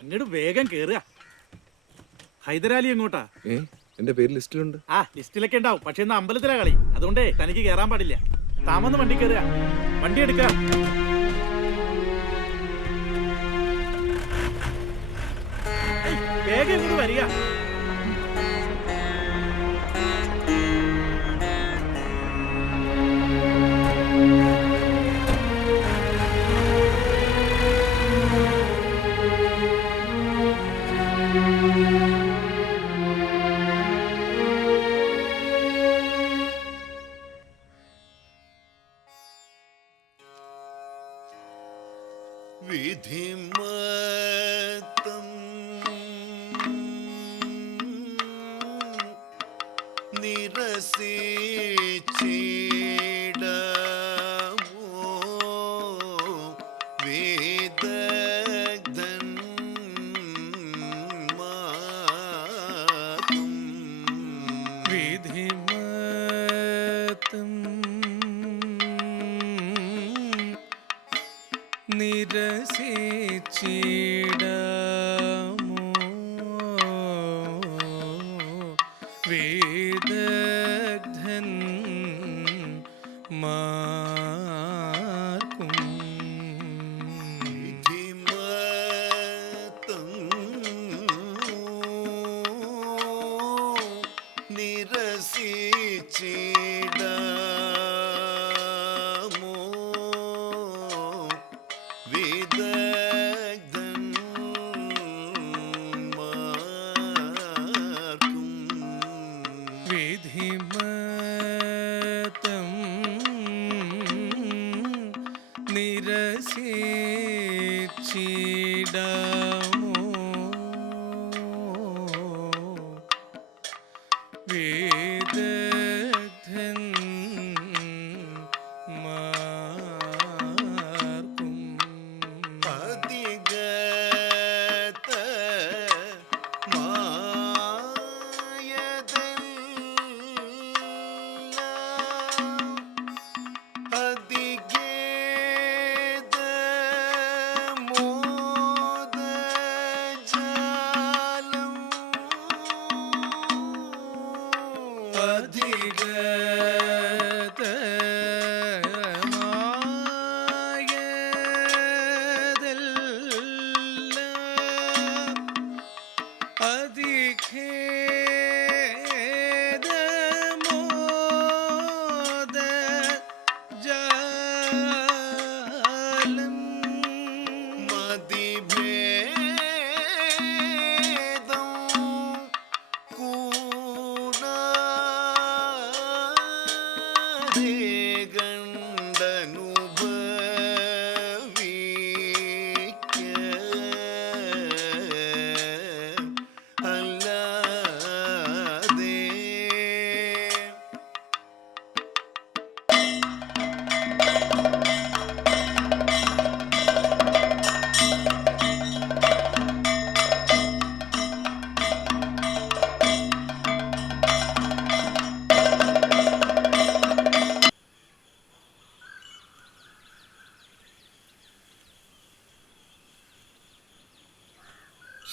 അങ്ങോട്ട് വേഗം കേറുക. ഹൈദരാലി എങ്ങോട്ടാ? എന്റെ പേര് ലിസ്റ്റിലുണ്ട്. ലിസ്റ്റിലൊക്കെ ഉണ്ടാവും. പക്ഷെ ഇന്ന് അമ്പലത്തിലാ കളി, അതുകൊണ്ടേ തനിക്ക് കേറാൻ പാടില്ല. താമന്ന് വണ്ടി കയറുക, വണ്ടി എടുക്കുക. വേഗം ഇങ്ങോട്ട് വരിക. വിധിമത്തം നിരസിച്ചിടമോ വേദഗ്ധൻ മാതും വിധിമത്തം നിരസിച്ചിടമോ വേദഗ്ധൻ മാർക്കും വിധിമത്തം നിരസിച്ചിടമോ വിദഗ്ധൻ മാർക്കും വിധിമത്തം നിരസിച്ചിടമോ വേദഗ്ധൻ മാർക്കും അധികത അധികേത മോദജാലം അധികത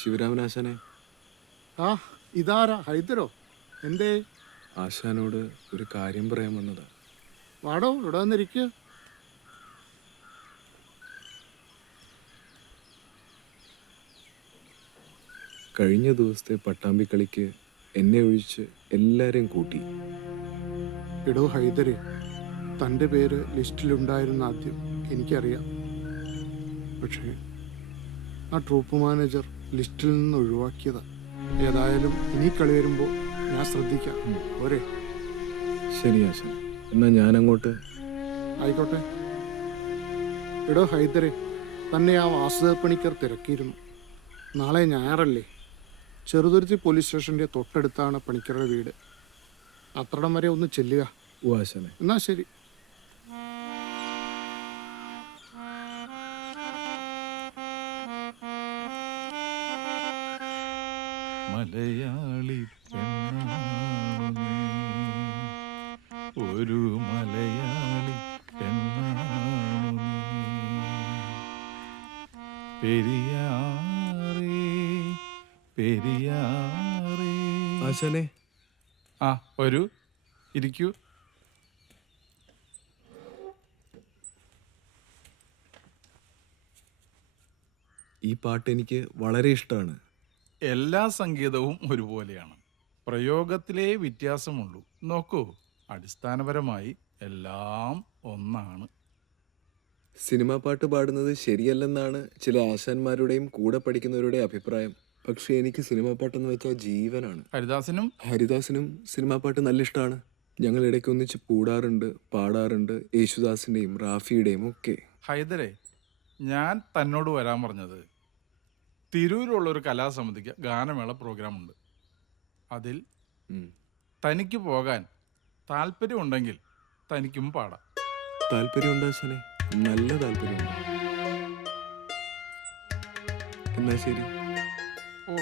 ശിവരാമനാശാനെ, ആ ഇതാരാ ഹൈദരോ? എന്തേ? ആശാനോട് ഒരു കാര്യം പറയാൻ വന്നതാ. വാടോ, ഇവിടെ വന്നിരിക്കുക. കഴിഞ്ഞ ദിവസത്തെ പട്ടാമ്പിക്കളിക്ക് എന്നെ ഒഴിച്ച് എല്ലാരെയും കൂട്ടി. എടോ ഹൈദരെ, തൻ്റെ പേര് ലിസ്റ്റിലുണ്ടായിരുന്ന ആദ്യം എനിക്കറിയാം. പക്ഷേ ആ ട്രൂപ്പ് മാനേജർ ലിസ്റ്റിൽ നിന്ന് ഒഴിവാക്കിയതാ. ഏതായാലും ഇനി കളി വരുമ്പോൾ ഞാൻ ശ്രദ്ധിക്കാം. പോരെ? ശരി ആശാൻ, എന്നാ ഞാൻ അങ്ങോട്ട്. ആയിക്കോട്ടെ. എടോ ഹൈദരെ, തന്നെ ആ വാസുദേവ പണിക്കർ തിരക്കിയിരുന്നു. നാളെ ഞായറല്ലേ? ചെറുതുരുത്തി പോലീസ് സ്റ്റേഷൻ്റെ തൊട്ടടുത്താണ് പണിക്കരുടെ വീട്. അത്രടം വരെ ഒന്ന് ചെല്ലുക. ഓ ആശാനെ. എന്നാ ശരി. മലയാളി പെണ്ണാണു നീ, ഒരു മലയാളി പെണ്ണാണു നീ. പെരിയാറേ പെരിയാറേ. ആശാനെ. ആ ഒരു ഇരിക്കൂ. ഈ പാട്ട് എനിക്ക് വളരെ ഇഷ്ടമാണ്. എല്ലാ സംഗീതവും ഒരുപോലെയാണ്, പ്രയോഗത്തിലേ വ്യത്യാസമുള്ളൂ. നോക്കൂ, അടിസ്ഥാനപരമായി എല്ലാം ഒന്നാണ്. സിനിമാ പാട്ട് പാടുന്നത് ശരിയല്ലെന്നാണ് ചില ആശാന്മാരുടെയും കൂടെ പഠിക്കുന്നവരുടെയും അഭിപ്രായം. പക്ഷെ എനിക്ക് സിനിമാ പാട്ടെന്ന് വെച്ചാൽ ജീവനാണ്. ഹരിദാസിനും സിനിമാ പാട്ട് നല്ല ഇഷ്ടമാണ്. ഞങ്ങൾ ഇടയ്ക്ക് ഒന്നിച്ച് കൂടാറുണ്ട്, പാടാറുണ്ട്. യേശുദാസിന്റെയും റാഫിയുടെയും ഒക്കെ. ഹൈദരെ, ഞാൻ തന്നോട് വരാൻ പറഞ്ഞത് തിരൂരുള്ള ഒരു കലാസമിതിക്ക് ഗാനമേള പ്രോഗ്രാം ഉണ്ട്. അതിൽ തനിക്ക് പോകാൻ താല്പര്യമുണ്ടെങ്കിൽ തനിക്കും പാടാം. താല്പര്യമുണ്ട് ആശാനെ, നല്ല താല്പര്യമുണ്ട്. എന്നാ ശരി. ഓ,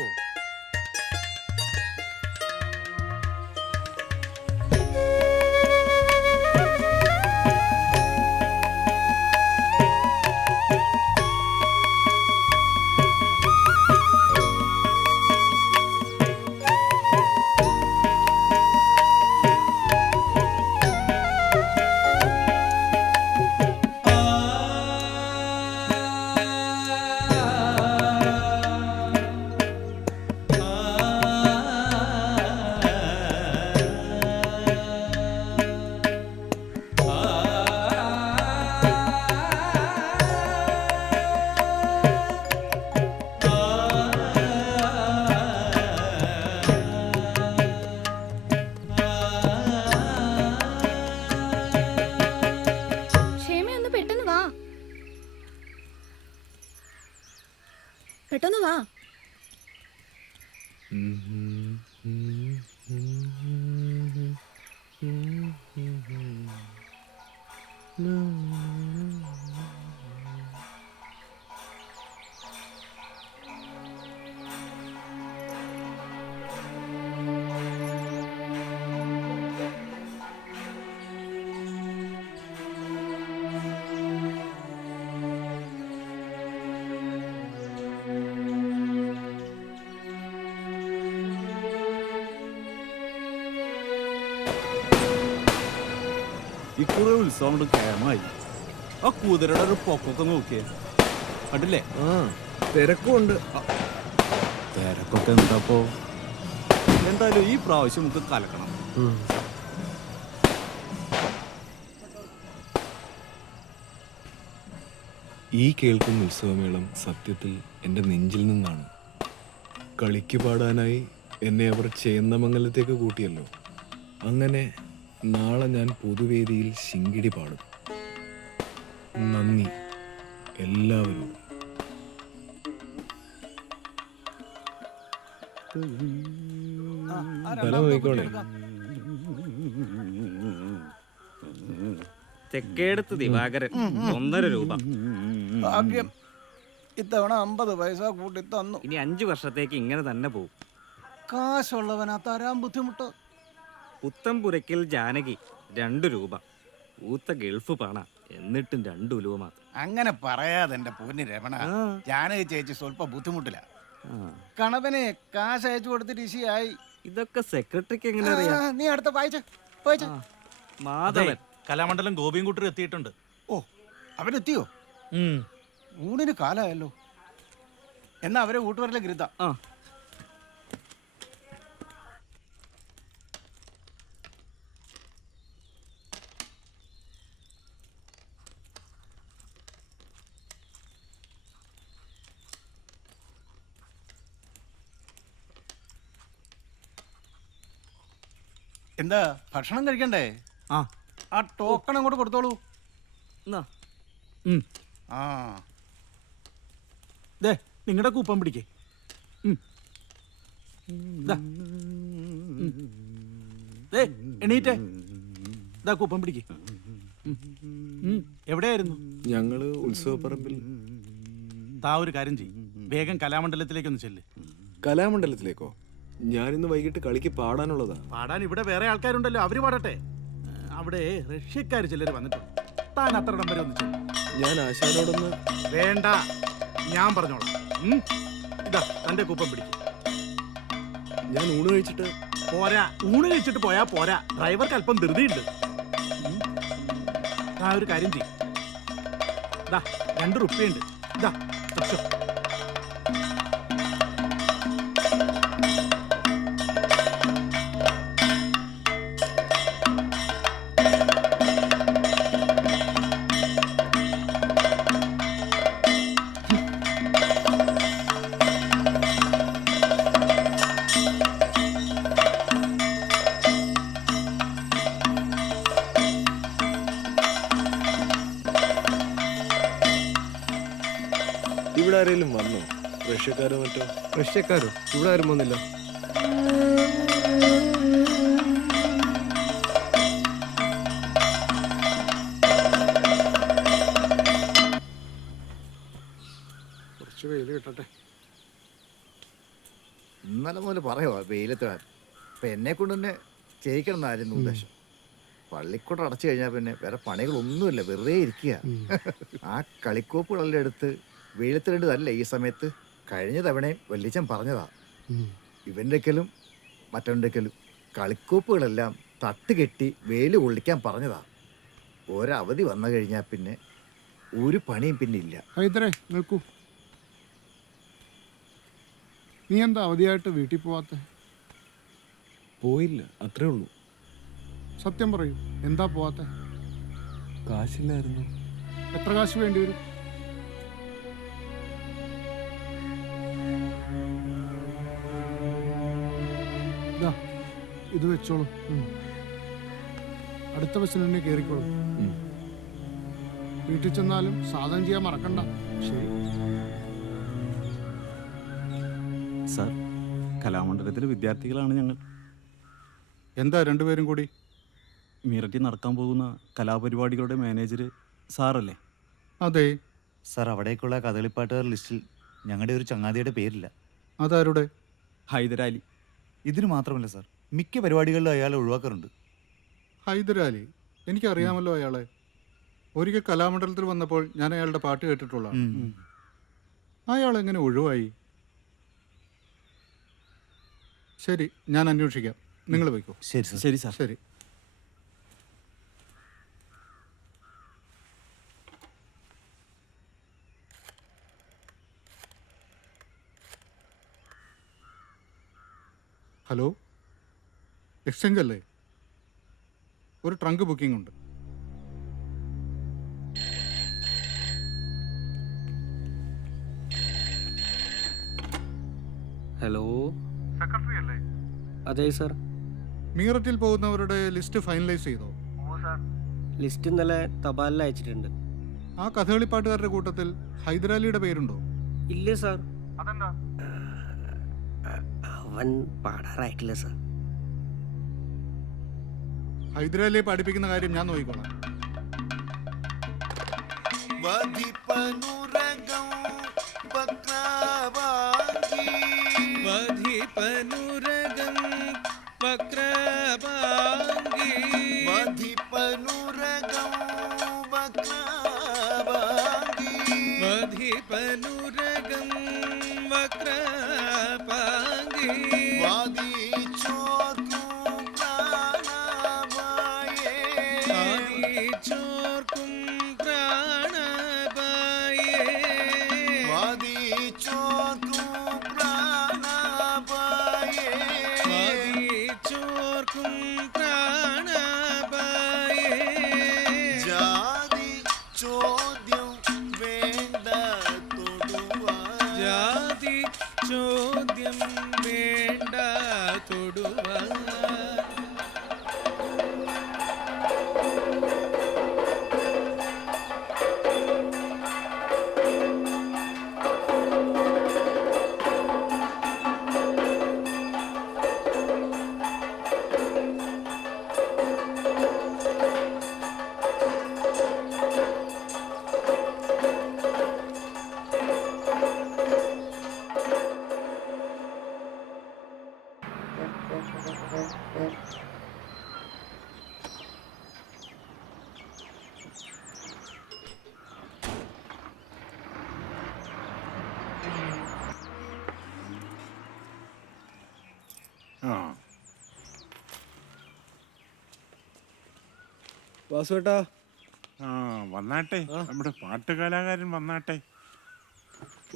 പെട്ടെന്ന് വാ. ഇക്കുറി ഉത്സവം കൊണ്ട് കേമായി. ആ കുതിരയുടെ ഒരു പൊക്കൊക്കെ നോക്കിയേ, കണ്ടില്ലേ? തിരക്കുണ്ട്. തിരക്കൊക്കെ എന്താപ്പോ? എന്തായാലും ഈ പ്രാവശ്യം നമുക്ക് കലക്കണം. ഈ കേൾക്കുന്ന ഉത്സവമേളം സത്യത്തിൽ എൻ്റെ നെഞ്ചിൽ നിന്നാണ്. കളിക്ക് പാടാനായി എന്നെ അവർ ചേന്നമംഗലത്തേക്ക് കൂട്ടിയല്ലോ. അങ്ങനെ നാളെ ഞാൻ പൊതുവേദിയിൽ ശിങ്കിടി പാടും. നന്ദി എല്ലാവരും. തല നോക്കിക്കോണേ. തെക്കേടത്ത് ദിവാകരൻ 1.5 രൂപ. ഭാഗ്യം, ഇത്തവണ 50 പൈസ കൂട്ടി തന്നു. ഇനി 5 വർഷത്തേക്ക് ഇങ്ങനെ തന്നെ പോകും. കാശുള്ളവനാ തരാൻ ബുദ്ധിമുട്ട്. പുത്തംപുരയ്ക്കൽ ജാനകി 2 രൂപ. ഊത്ത ഗൾഫ് പണ, എന്നിട്ടും 2 ഉലുവ മാത്രം. അങ്ങനെ പറയാതെ എന്റെ പൊന്നി രമണ, ജാനകി ചേച്ചി സ്വല്പ ബുദ്ധിമുട്ടില്ല. കണവനെ കാശ് അയച്ചു കൊടുത്തിട്ട് ഇശിയായി. ഇതൊക്കെ സെക്രട്ടറിക്ക് എങ്ങനെ അറിയാം? നീ അടുത്ത വായിച്ച മാധവൻ കലാമണ്ഡലം ഗോപിയും കൂട്ടർ എത്തിയിട്ടുണ്ട്. ഓ, അവരെത്തിയോ? ഊണിന് കാലമായല്ലോ. എന്നാ അവരെ കൂട്ടുവരലെ ഗിരിത. എന്താ ഭക്ഷണം കഴിക്കണ്ടേ? ആ ടോക്കൺ അങ്ങോട്ട് കൊടുത്തോളൂ. ആ, നിങ്ങളുടെ കൂപ്പൺ പിടിക്കേ. എണീറ്റേ, ഇതാ കൂപ്പൺ പിടിക്കേ. എവിടെയായിരുന്നു? ഞങ്ങള് ഉത്സവപ്പറമ്പിൽ. താ ഒരു കാര്യം ചെയ്യും, വേഗം കലാമണ്ഡലത്തിലേക്കൊന്ന് ചെല്ല്. കലാമണ്ഡലത്തിലേക്കോ? ഞാനിന്ന് വൈകിട്ട് കളിക്ക് പാടാനുള്ളതാ. പാടാൻ ഇവിടെ വേറെ ആൾക്കാരുണ്ടല്ലോ, അവര് പാടട്ടെ. അവിടെ റഷ്യക്കാർ ചിലർ വന്നിട്ടുണ്ട്. താൻ അത്ര ഇടം വരെ ഒന്ന് ചെല്ല്. ഞാൻ ആശാനോടൊന്ന്. വേണ്ട, ഞാൻ പറഞ്ഞോളാം. ഇതാ തന്റെ കൂപ്പൺ പിടിക്കും. ഞാൻ ഊണ് കഴിച്ചിട്ട് പോരാ. ഊണ് കഴിച്ചിട്ട് പോയാ പോരാ, ഡ്രൈവർക്ക് അല്പം ധൃതിയുണ്ട്. താ ഒരു കാര്യം ചെയ്യും, 2 റുപ്യുണ്ട്. ഇതാ അച്ഛോ. ആരെങ്കിലും വന്നോ? റഷ്യക്കാരോ മറ്റോ? റഷ്യക്കാരോ? ഇവിടെ ആരും വന്നില്ല. കുറച്ച് വെയിൽ കിട്ടട്ടെ. ഇന്നലെ മുതൽ പറയുക വെയിലത്ത് വരാൻ. അപ്പം എന്നെ കൊണ്ട് തന്നെ ചെയ്യിക്കണം എന്നായിരുന്നു ഉദ്ദേശം. പള്ളിക്കൂടം അടച്ചു കഴിഞ്ഞാൽ പിന്നെ വേറെ പണികളൊന്നുമില്ല, വെറുതെ ഇരിക്കുക. ആ കളിക്കോപ്പുകളെല്ലാം എടുത്ത് വെയിലത്തിടേണ്ടതല്ല ഈ സമയത്ത്. കഴിഞ്ഞ തവണയും വല്യച്ഛൻ പറഞ്ഞതാ, ഇവൻ്റെക്കലും മറ്റവൻ്റെക്കലും കളിക്കോപ്പുകളെല്ലാം തട്ടുകെട്ടി വെയിൽ കൊള്ളിക്കാൻ പറഞ്ഞതാ. ഒരവധി വന്നു കഴിഞ്ഞാൽ പിന്നെ ഒരു പണിയും പിന്നെ ഇല്ല. ഹൈദരേ നിൽക്കൂ. നീ എന്താ അവധിയായിട്ട് വീട്ടിൽ പോവാത്ത? പോയില്ല, അത്രേ ഉള്ളൂ. സത്യം പറയൂ, എന്താ പോവാത്ത? കാശില്ലായിരുന്നു. എത്ര കാശ് വേണ്ടി വരും? ഇത് വെച്ചോളൂ. അടുത്ത ബസ്സിൽ തന്നെ കയറിക്കോളൂ. വീട്ടിൽ ചെന്നാലും സാധനം ചെയ്യാൻ മറക്കണ്ട. ശരി സാർ, കലാമണ്ഡലത്തിലെ വിദ്യാർത്ഥികളാണ് ഞങ്ങൾ. എന്താ രണ്ടുപേരും കൂടി? മീററ്റിൽ നടക്കാൻ പോകുന്ന കലാപരിപാടികളുടെ മാനേജർ സാറല്ലേ? അതെ സാർ, അവിടേക്കുള്ള കഥകളിപ്പാട്ടുകാർ ലിസ്റ്റിൽ ഞങ്ങളുടെ ഒരു ചങ്ങാതിയുടെ പേരില്ല. അതാരുടെ? ഹൈദരാലി. ഇതിന് മാത്രമല്ല സാർ, മിക്ക പരിപാടികളിലും അയാളെ ഒഴിവാക്കാറുണ്ട്. ഹൈദരാലി? എനിക്കറിയാമല്ലോ അയാളെ. ഒരിക്കൽ കലാമണ്ഡലത്തിൽ വന്നപ്പോൾ ഞാൻ അയാളുടെ പാട്ട് കേട്ടിട്ടുള്ളതാണ്. അയാൾ എങ്ങനെ ഒഴിവായി? ശരി, ഞാൻ അന്വേഷിക്കാം. നിങ്ങൾ പോയിക്കോ. ശരി സാർ. ശരി സാർ. ശരി. ഹലോ, എക്സ്ചേഞ്ച് അല്ലേ? ഒരു ട്രങ്ക് ബുക്കിംഗ് ഉണ്ട്. ഹലോ, സെക്രട്ടറി അല്ലേ? അതെ സർ. മീററ്റിൽ പോകുന്നവരുടെ ലിസ്റ്റ് ഫൈനലൈസ് ചെയ്തോ? ലിസ്റ്റ് ഇന്നലെ തപാലിൽ അയച്ചിട്ടുണ്ട്. ആ കഥകളിപ്പാട്ടുകാരുടെ കൂട്ടത്തിൽ ഹൈദരാലിയുടെ പേരുണ്ടോ? ഇല്ല സാർ. അതെന്താ? അവൻ പാടാറായിട്ടില്ല സാർ. ഹൈദരാലിയെ പഠിപ്പിക്കുന്ന കാര്യം ഞാൻ നോക്കിക്കോളാം. വാസുവേട്ടാ. വന്നാട്ടെ, നമ്മുടെ പാട്ട് കലാകാരൻ വന്നാട്ടെ.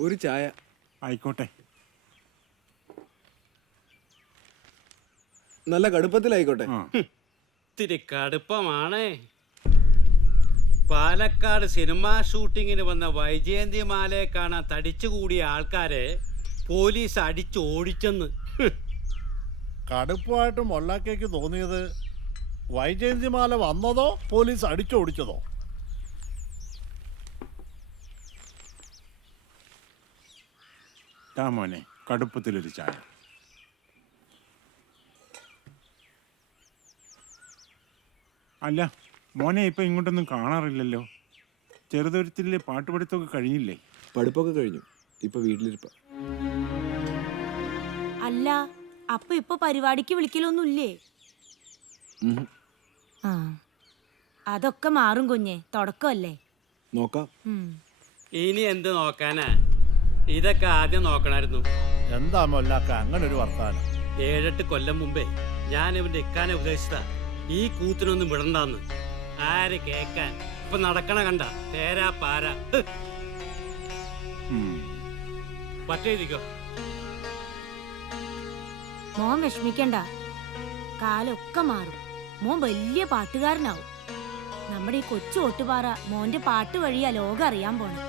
ഒരു ചായ. ആയിക്കോട്ടെ. നല്ല കടുപ്പത്തിലായിക്കോട്ടെ. ഇത്തിരി കടുപ്പമാണേ. പാലക്കാട് സിനിമാ ഷൂട്ടിങ്ങിന് വന്ന വൈജയന്തിമാലയെ കാണാൻ തടിച്ചുകൂടിയ ആൾക്കാരെ പോലീസ് അടിച്ചോടിച്ചെന്ന്. കടുപ്പമായിട്ട് മൊല്ലാക്കേക്ക് തോന്നിയത് വൈജയന്തിമാല വന്നതോ പോലീസ് അടിച്ചോടിച്ചതോ? താ മോനെ കടുപ്പത്തിലൊരു ചായ. അല്ല മോനെ ഇപ്പം ഇങ്ങോട്ടൊന്നും കാണാറില്ലല്ലോ. ചെറുതുരുത്തിലെ പാട്ടുപഠിത്തമൊക്കെ കഴിഞ്ഞില്ലേ? പഠിപ്പൊക്കെ കഴിഞ്ഞു, ഇപ്പൊ വീട്ടിലിരിപ്പ. അല്ല അപ്പൊ ഇപ്പൊ പരിപാടിക്ക് വിളിക്കലൊന്നുമില്ലേ? ആ അതൊക്കെ മാറും കുഞ്ഞെ, തുടക്കമല്ലേ. നോക്കാം. ഇനി എന്ത് നോക്കാനാ, ഇതൊക്കെ ആദ്യം നോക്കണായിരുന്നു. എന്താ മൊല്ലാക്ക അങ്ങനെ ഒരു വർത്താനം? 7-8 കൊല്ലം മുമ്പേ ഞാൻ ഇവന്റെ ഇക്കാനെ ഉപദേശിച്ച ഈ കൂത്തിനൊന്നും വിടണ്ടാന്ന്. ആര് കേക്കാൻ? ഇപ്പൊ നടക്കണ കണ്ട തേരാ പാര. പറ്റേരിക്കോ. മോൻ വിഷമിക്കണ്ട, കാലൊക്കെ മാറും. മോൻ വലിയ പാട്ടുകാരനാവും. നമ്മുടെ ഈ കൊച്ചു ഒട്ടുപാറ മോന്റെ പാട്ട് വഴിയാ ലോകം അറിയാൻ പോണേ.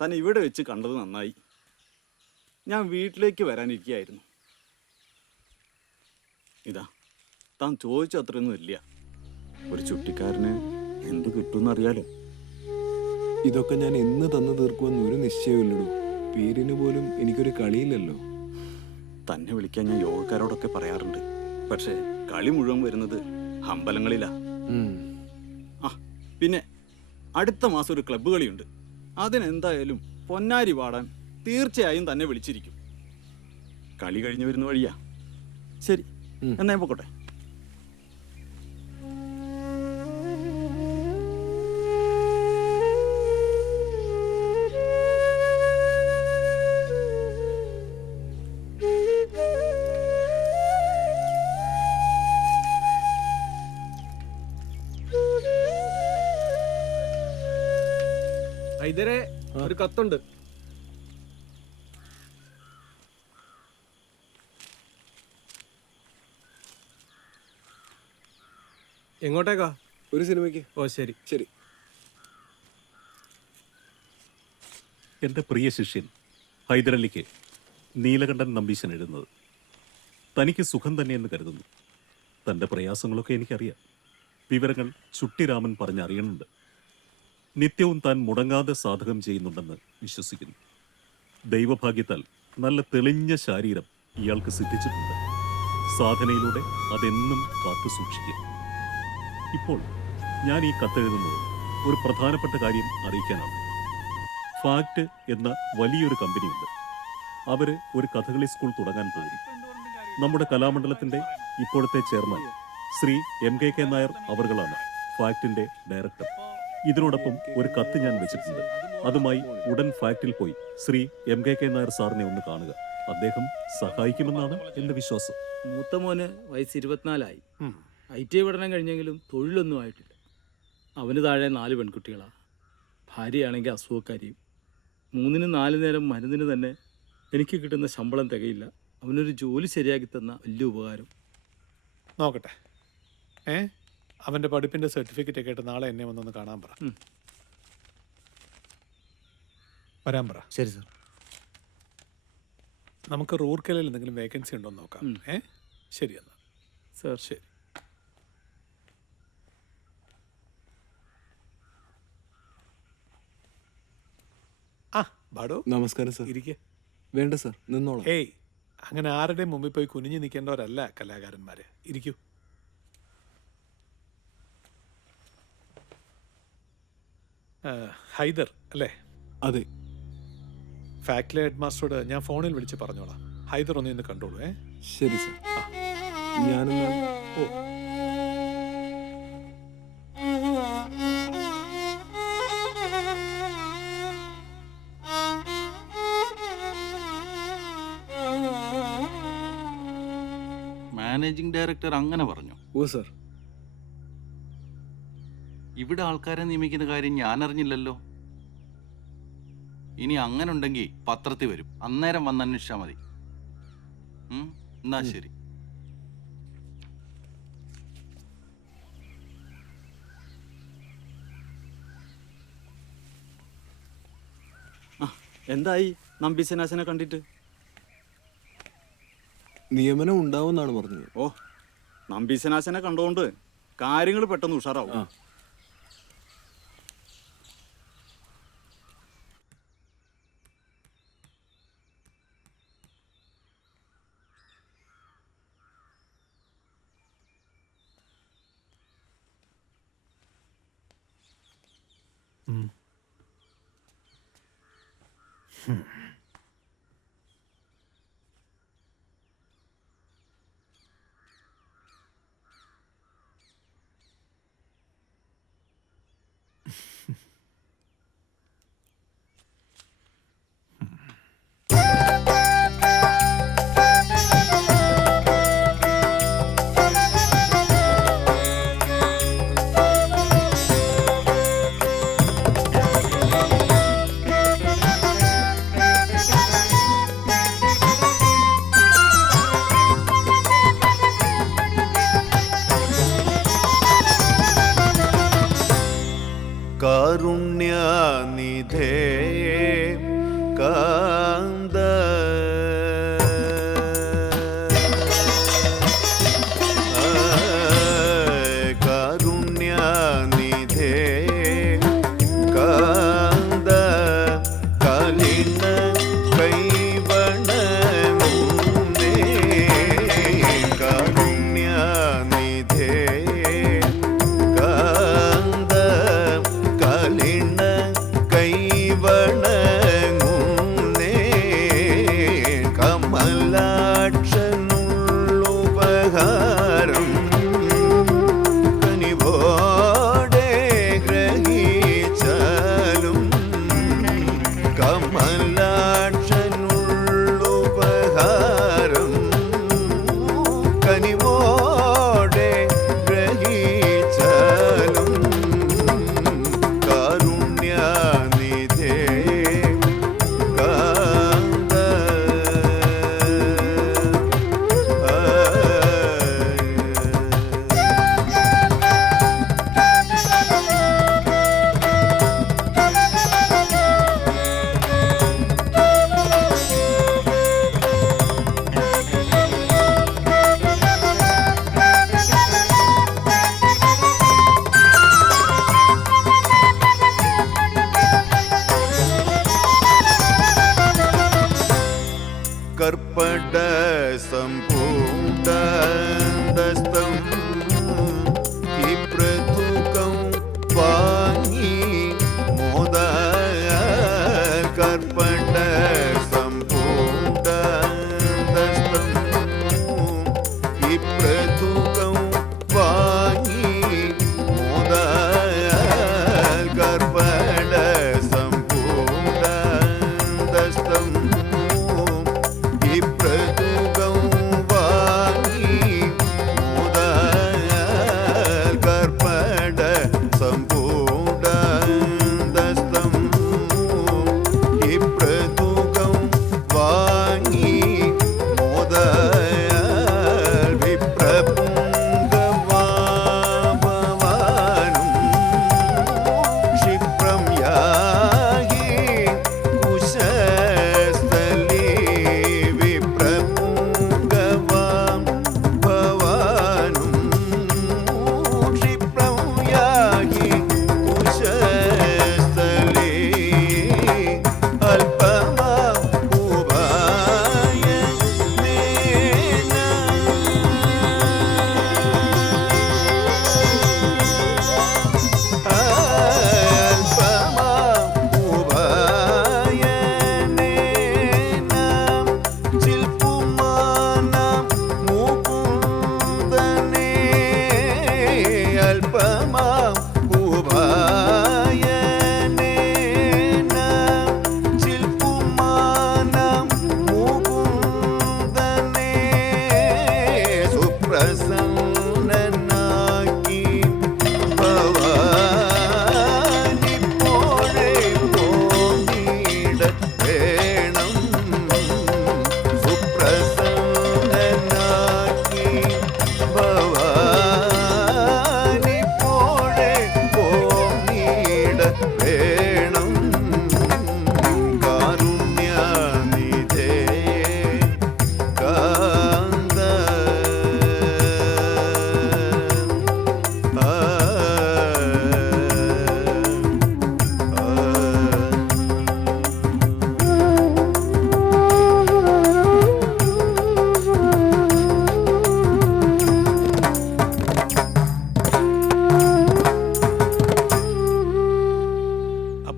താൻ ഇവിടെ വെച്ച് കണ്ടത് നന്നായി. ഞാൻ വീട്ടിലേക്ക് വരാനിരിക്കുകയായിരുന്നു. ഇതാ താൻ ചോദിച്ച അത്രയൊന്നും ഇല്ല. ഒരു ചുട്ടിക്കാരന് എന്ത് കിട്ടുമെന്നറിയാലോ. ഇതൊക്കെ ഞാൻ എന്ന് തന്നു തീർക്കുമെന്ന് ഒരു നിശ്ചയമില്ലടൂ. പേരിന് പോലും എനിക്കൊരു കളിയില്ലല്ലോ. തന്നെ വിളിക്കാൻ ഞാൻ യോഗക്കാരോടൊക്കെ പറയാറുണ്ട്. പക്ഷേ കളി മുഴുവൻ വരുന്നത് അമ്പലങ്ങളിലാ. ആ പിന്നെ അടുത്ത മാസം ഒരു ക്ലബ്ബ് കളിയുണ്ട്. അതിനെന്തായാലും പൊന്നാരി പാടാൻ തീർച്ചയായും തന്നെ വിളിച്ചിരിക്കും. കളി കഴിഞ്ഞു വരുന്ന വഴിയാ. ശരി എന്നാ ഞാൻ പോട്ടെ. ഹൈദരെ, ഒരു കത്തുണ്ട്. എങ്ങോട്ടേക്കാ? ഒരു സിനിമയ്ക്ക്. ഓ ശരി ശരി. എൻ്റെ പ്രിയ ശിഷ്യൻ ഹൈദരലിക്ക് നീലകണ്ഠൻ നമ്പീശൻ എഴുതുന്നത്. തനിക്ക് സുഖം തന്നെയെന്ന് കരുതുന്നു. തൻ്റെ പ്രയാസങ്ങളൊക്കെ എനിക്കറിയാം. വിവരങ്ങൾ ചുട്ടിരാമൻ പറഞ്ഞറിയണുണ്ട്. നിത്യവും താൻ മുടങ്ങാതെ സാധകം ചെയ്യുന്നുണ്ടെന്ന് വിശ്വസിക്കുന്നു. ദൈവഭാഗ്യത്താൽ നല്ല തെളിഞ്ഞ ശാരീരം ഇയാൾക്ക് സിദ്ധിച്ചിട്ടുണ്ട്. സാധനയിലൂടെ അതെന്നും കാത്തു സൂക്ഷിക്കും. ഇപ്പോൾ ഞാൻ ഈ കത്തെഴുതുന്നത് ഒരു പ്രധാനപ്പെട്ട കാര്യം അറിയിക്കാനാണ്. ഫാക്ട് എന്ന വലിയൊരു കമ്പനിയുണ്ട്. അവർ ഒരു കഥകളി സ്കൂൾ തുടങ്ങാൻ പോകുന്നു. നമ്മുടെ കലാമണ്ഡലത്തിൻ്റെ ഇപ്പോഴത്തെ ചെയർമാൻ ശ്രീ MKK നായർ അവർകളാണ് ഫാക്ടിൻ്റെ ഡയറക്ടർ. ഇതിനോടൊപ്പം ഒരു കത്ത് ഞാൻ വെച്ചിട്ടുണ്ട്. അതുമായി ഉടൻ ഫാക്ടിൽ പോയി ശ്രീ MKK നായർ സാറിനെ ഒന്ന് കാണുക. അദ്ദേഹം സഹായിക്കുമെന്നാണ് എൻ്റെ വിശ്വാസം. മൂത്ത മോന് വയസ്സ് 24 IT പഠനം കഴിഞ്ഞെങ്കിലും തൊഴിലൊന്നും ആയിട്ടില്ല. അവന് താഴെ 4 പെൺകുട്ടികളാണ്. ഭാര്യയാണെങ്കിൽ അസുഖക്കാരിയും. 3-ന് 4 നേരം മരുന്നിന് തന്നെ എനിക്ക് കിട്ടുന്ന ശമ്പളം തികയില്ല. അവനൊരു ജോലി ശരിയാക്കി തന്ന വലിയ ഉപകാരം. നോക്കട്ടെ. അവൻ്റെ പഠിപ്പിൻ്റെ സർട്ടിഫിക്കറ്റ് ഒക്കെ ആയിട്ട് നാളെ എന്നെ വന്നൊന്ന് കാണാൻ പറ. വരാൻ പറ. ശരി സാർ. നമുക്ക് റൂർക്കലയിൽ എന്തെങ്കിലും വേക്കൻസി ഉണ്ടോ എന്ന് നോക്കാം. ശരി എന്നാൽ സാർ. ശരി. ബാഡോ നമസ്കാരം സാർ. ഇരിക്കെ. വേണ്ട സാർ, നിന്നോളാം. ഏയ് അങ്ങനെ ആരുടെയും മുമ്പിൽ പോയി കുനിഞ്ഞു നിൽക്കേണ്ടവരല്ല കലാകാരന്മാര്. ഇരിക്കൂ. ഹൈദർ അല്ലേ? അതെ. ഫാക്ടറി ഹെഡ് മാസ്റ്ററോട് ഞാൻ ഫോണിൽ വിളിച്ച് പറഞ്ഞോളാം. ഹൈദർ ഒന്ന് ഇന്ന് കണ്ടോളൂ. ശരി സാർ. ഞാനെന്നാ. ഓ മാനേജിംഗ് ഡയറക്ടർ അങ്ങനെ പറഞ്ഞു? ഓ സർ. ഇവിടെ ആൾക്കാരെ നിയമിക്കുന്ന കാര്യം ഞാൻ അറിഞ്ഞില്ലല്ലോ. ഇനി അങ്ങനെ ഉണ്ടെങ്കിൽ പത്രത്തിൽ വരും, അന്നേരം വന്ന് അന്വേഷിച്ചാൽ മതി. എന്നാ ശരി. എന്തായി നമ്പീശനാശനെ കണ്ടിട്ട്? നിയമനം ഉണ്ടാവുമെന്നാണ് പറഞ്ഞത്. ഓ, നമ്പീശനാശനെ കണ്ടുകൊണ്ട് കാര്യങ്ങൾ പെട്ടെന്ന് ഉഷാറാവും. കാരുണ്യനിധേ കാന്ത കാരുണ്യനിധേ കാന്ത കലിന കൈവണമുന്നേ കാരുണ്യനിധേ കാന്ത കലിന കൈവണങ്ങുന്നേ കമലാക്ഷനുള്ളുപഹാരം കനിവോടെ ഗ്രഹിച്ചാലും കമലാക്ഷനുള്ളുപഹാരം കനിവോടെ ഗ്രഹിച്ചാലും കാരുണ്യനിധേ കാന്ത കർപ്പട സംഭൂതസ്തം ഈ പ്രതുകം വാങ്ങി മോദ കർപ്പട സംഭൂതസ്തം ഈ പ്രതുകം വാങ്ങി മോദ കർപ്പട സംഭൂതസ്തം പ്രതുകം വാങ്ങി മോദാൽ കർപ്പട സംഭൂതസ്തം ഈ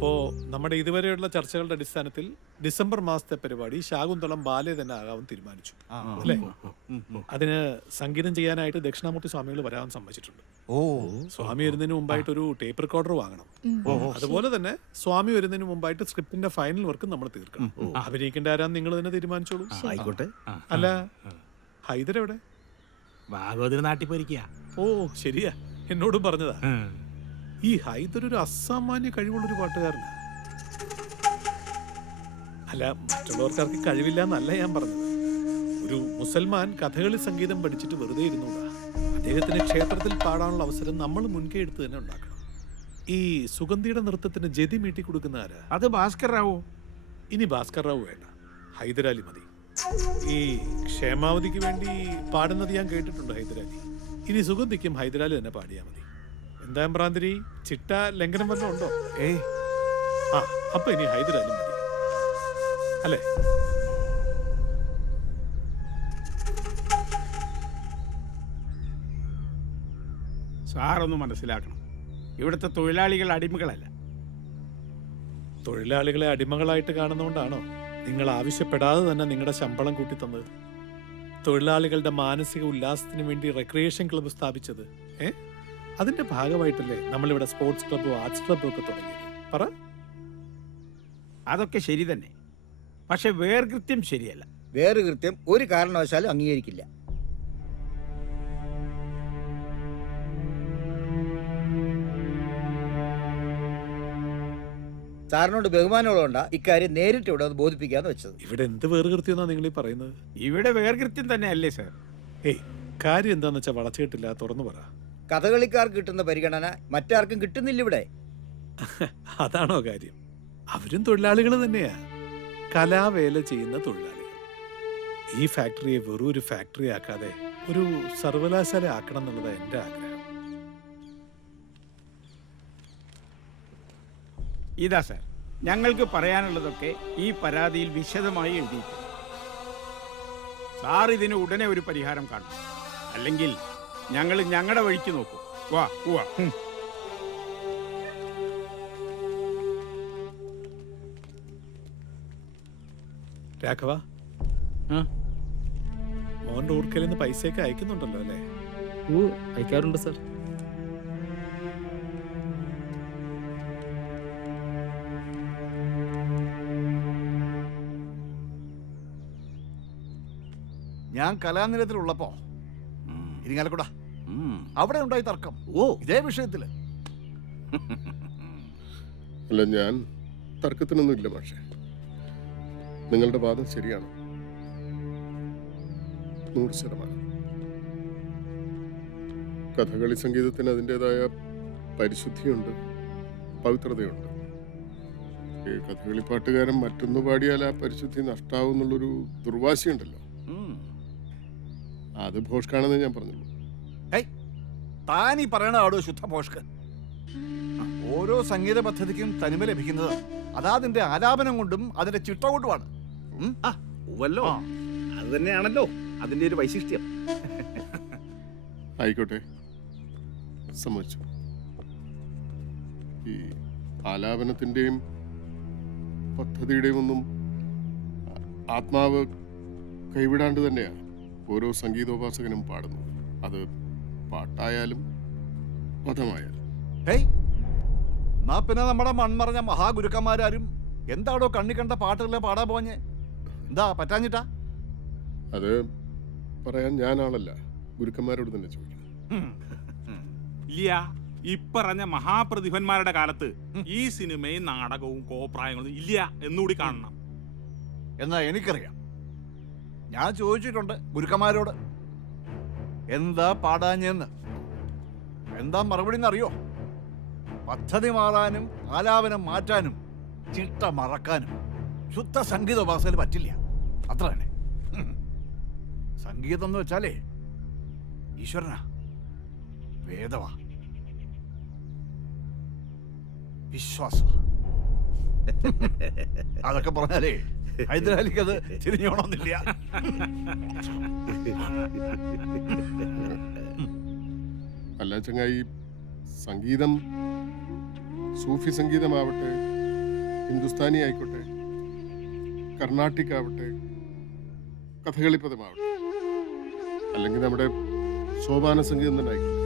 അപ്പോൾ നമ്മുടെ ഇതുവരെയുള്ള ചർച്ചകളുടെ അടിസ്ഥാനത്തിൽ ഡിസംബർ മാസത്തെ പരിപാടി ശാകുന്തളം ബാലെ തന്നെ ആകാൻ തീരുമാനിച്ചു അല്ലേ? അതിന് സംഗീതം ചെയ്യാനായിട്ട് ദക്ഷിണാമൂർത്തി സ്വാമികൾ വരാൻ സമ്മതിച്ചിട്ടുണ്ട്. സ്വാമി വരുന്നതിന് മുമ്പായിട്ട് ഒരു ടേപ്പ് റെക്കോർഡർ വാങ്ങണം. അതുപോലെ തന്നെ സ്വാമി വരുന്നതിന് മുമ്പായിട്ട് സ്ക്രിപ്റ്റിന്റെ ഫൈനൽ വർക്ക് നമ്മൾ തീർക്കണം. അഭിനയിക്കേണ്ട ആരാന്ന് നിങ്ങൾ തന്നെ തീരുമാനിച്ചോളൂ. ആയിക്കോട്ടെ. അല്ല, ഹൈദർ എവിടെ? ഭാഗവതിന് നാട്ടിൽ പോയിരിക്കുക. ഓ ശരിയാ, എന്നോടും പറഞ്ഞതാ. ഈ ഹൈദർ ഒരു അസാമാന്യ കഴിവുള്ളൊരു പാട്ടുകാരനാണ്. അല്ല, മറ്റുള്ളവർക്കാർക്ക് കഴിവില്ല എന്നല്ല ഞാൻ പറഞ്ഞത്. ഒരു മുസൽമാൻ കഥകളി സംഗീതം പഠിച്ചിട്ട് വെറുതെ ഇരുന്നൂടാ. അദ്ദേഹത്തിന് ക്ഷേത്രത്തിൽ പാടാനുള്ള അവസരം നമ്മൾ മുൻകൈ എടുത്ത് തന്നെ ഉണ്ടാക്കണം. ഈ സുഗന്ധിയുടെ നൃത്തത്തിന് ജതി മീട്ടി കൊടുക്കുന്ന ആരാ? അത് ഭാസ്കർ റാവു. ഇനി ഭാസ്കർ റാവു വേണ്ട, ഹൈദരാലി മതി. ഈ ക്ഷേമാവതിക്ക് വേണ്ടി പാടുന്നത് ഞാൻ കേട്ടിട്ടുണ്ട് ഹൈദരാലി. ഇനി സുഗന്ധിക്കും ഹൈദരാലി തന്നെ പാടിയാൽ മതി. എന്താ ഭ്രാന്തിരി, ചിട്ട ലംഘനം വല്ലതും ഉണ്ടോ? അപ്പൊ ഇനി ഹൈദരാലി മതി അല്ലേ? സാറൊന്ന് മനസ്സിലാക്കണം, ഇവിടുത്തെ തൊഴിലാളികൾ അടിമകളല്ല. തൊഴിലാളികളെ അടിമകളായിട്ട് കാണുന്നതുകൊണ്ടാണോ നിങ്ങൾ ആവശ്യപ്പെടാതെ തന്നെ നിങ്ങളുടെ ശമ്പളം കൂട്ടിത്തന്നത്? തൊഴിലാളികളുടെ മാനസിക ഉല്ലാസത്തിന് വേണ്ടി റെക്രിയേഷൻ ക്ലബ്ബ് സ്ഥാപിച്ചത് അതിന്റെ ഭാഗമായിട്ടല്ലേ നമ്മളിവിടെ സ്പോർട്സ് ക്ലബ്ബും ആർട്സ് ക്ലബ്ബും ഒക്കെ തുടങ്ങിയത്? പറ. അതൊക്കെ ശരി തന്നെ, പക്ഷെ വേർകൃത്യം ശരിയല്ല. വേർകൃത്യം ഒരു കാരണവശാലും അംഗീകരിക്കില്ല. സാറിനോട് ബഹുമാനമുള്ളതുകൊണ്ടാ ഇക്കാര്യം നേരിട്ട് ഇവിടെ ബോധിപ്പിക്കാന്ന് വെച്ചത്. ഇവിടെ എന്ത് വേർകൃത്യം എന്നാ നിങ്ങൾ ഈ പറയുന്നത്? ഇവിടെ വേർകൃത്യം തന്നെ അല്ലേ സാർ? കാര്യം എന്താന്ന് വെച്ചാൽ വളച്ചിട്ടില്ല, തുറന്നു പറ. കഥകളിക്കാർക്ക് കിട്ടുന്ന പരിഗണന മറ്റാർക്കും കിട്ടുന്നില്ല ഇവിടെ. അതാണോ കാര്യം? അവരും തൊഴിലാളികൾ തന്നെയാ, കലാവേല ചെയ്യുന്ന തൊഴിലാളികൾ. ഈ ഫാക്ടറിയെ വെറും ഒരു ഫാക്ടറി ആക്കാതെ ഒരു സർവകലാശാല ആക്കണം എന്നുള്ളത് എൻ്റെ ആഗ്രഹം. ഇതാ സാർ, ഞങ്ങൾക്ക് പറയാനുള്ളതൊക്കെ ഈ പരാതിയിൽ വിശദമായി എഴുതിയിട്ടുണ്ട്. സാർ ഇതിന് ഉടനെ ഒരു പരിഹാരം കാണും, അല്ലെങ്കിൽ ഞങ്ങൾ ഞങ്ങളുടെ വഴിക്ക് നോക്കും. വാ വാ. രാഘവ, മോന്റെ ഊർക്കലിൽ നിന്ന് പൈസയൊക്കെ അയക്കുന്നുണ്ടല്ലോ അല്ലേ? അയക്കാറുണ്ട് സാർ. ഞാൻ കലാനിലയത്തിലുള്ളപ്പോ ഇരിങ്ങാലക്കുട അവിടെ ഉണ്ടായി തർക്കം ഇതേ വിഷയത്തില്. അല്ല, ഞാൻ തർക്കത്തിനൊന്നും ഇല്ല പക്ഷേ നിങ്ങളുടെ വാദം ശരിയാണ് 100%. കഥകളി സംഗീതത്തിന് അതിൻ്റെതായ പരിശുദ്ധിയുണ്ട്, പവിത്രതയുണ്ട്. ഈ കഥകളി പാട്ടുകാരൻ മറ്റൊന്ന് പാടിയാൽ ആ പരിശുദ്ധി നഷ്ടാവും എന്നുള്ളൊരു ദുർവാശിയുണ്ടല്ലോ, അത് ഭോഷ്കാണെന്ന് ഞാൻ പറഞ്ഞുള്ളൂ. താനീ പറയണ ആടോ ശുദ്ധ ഭോഷ്കൻ. ഓരോ സംഗീത പദ്ധതിക്കും തനിമ ലഭിക്കുന്നത് അതാതിന്റെ ആലാപനം കൊണ്ടും അതിന്റെ ചിട്ട കൊണ്ടുമാണ്. അത് തന്നെയാണല്ലോ അതിന്റെ ഒരു വൈശിഷ്ട്യം. ആയിക്കോട്ടെ, സമ്മതിച്ചു. ഈ ആലാപനത്തിൻ്റെയും പദ്ധതിയുടെയും ഒന്നും ആത്മാവ് കൈവിടാണ്ട് തന്നെയാണ് ഓരോ സംഗീതോപാസകനും പാടുന്നത്. അത് പാട്ടായാലും പദമായാലും. പിന്നെ നമ്മുടെ മൺമറഞ്ഞ മഹാഗുരുക്കന്മാരും എന്താടോ കണ്ണി കണ്ട പാട്ടുകളെ പാടാൻ പോഞ്ഞേ? എന്താ പറ്റാഞ്ഞിട്ടാ? അത് പറയാൻ ഞാൻ ആളല്ല, ഗുരുക്കന്മാരോട് തന്നെ ചോദിക്കണം. ഇല്ല, ഇപ്പറഞ്ഞ മഹാപ്രതിഭന്മാരുടെ കാലത്ത് ഈ സിനിമയും നാടകവും കോപ്രായങ്ങളും ഇല്ല എന്നുകൂടി കാണണം. എന്നാ എനിക്കറിയാം, ഞാൻ ചോദിച്ചിട്ടുണ്ട് ഗുരുക്കന്മാരോട് എന്താ പാടാഞ്ഞെന്ന്. എന്താ മറുപടി എന്നറിയോ? പദ്ധതി മാറാനും ആലാപനം മാറ്റാനും ചിട്ട മറക്കാനും ശുദ്ധ സംഗീതോപാസന പറ്റില്ല, അത്ര തന്നെ. സംഗീതം എന്ന് വെച്ചാലേ ഈശ്വരനാ, വേദവാ, വിശ്വാസ. അതൊക്കെ പറഞ്ഞാലേ ഹൈദരാലിക്ക് അത് തിരിഞ്ഞോണമെന്നില്ല. അല്ല ചങ്ങായി, സംഗീതം സൂഫി സംഗീതമാവട്ടെ ഹിന്ദുസ്ഥാനി ആയിക്കോട്ടെ, കർണാട്ടിക് ആവട്ടെ, കഥകളിപ്പദമാവട്ടെ, അല്ലെങ്കിൽ നമ്മുടെ സോപാന സംഗീതം തന്നെ ആയിക്കോട്ടെ,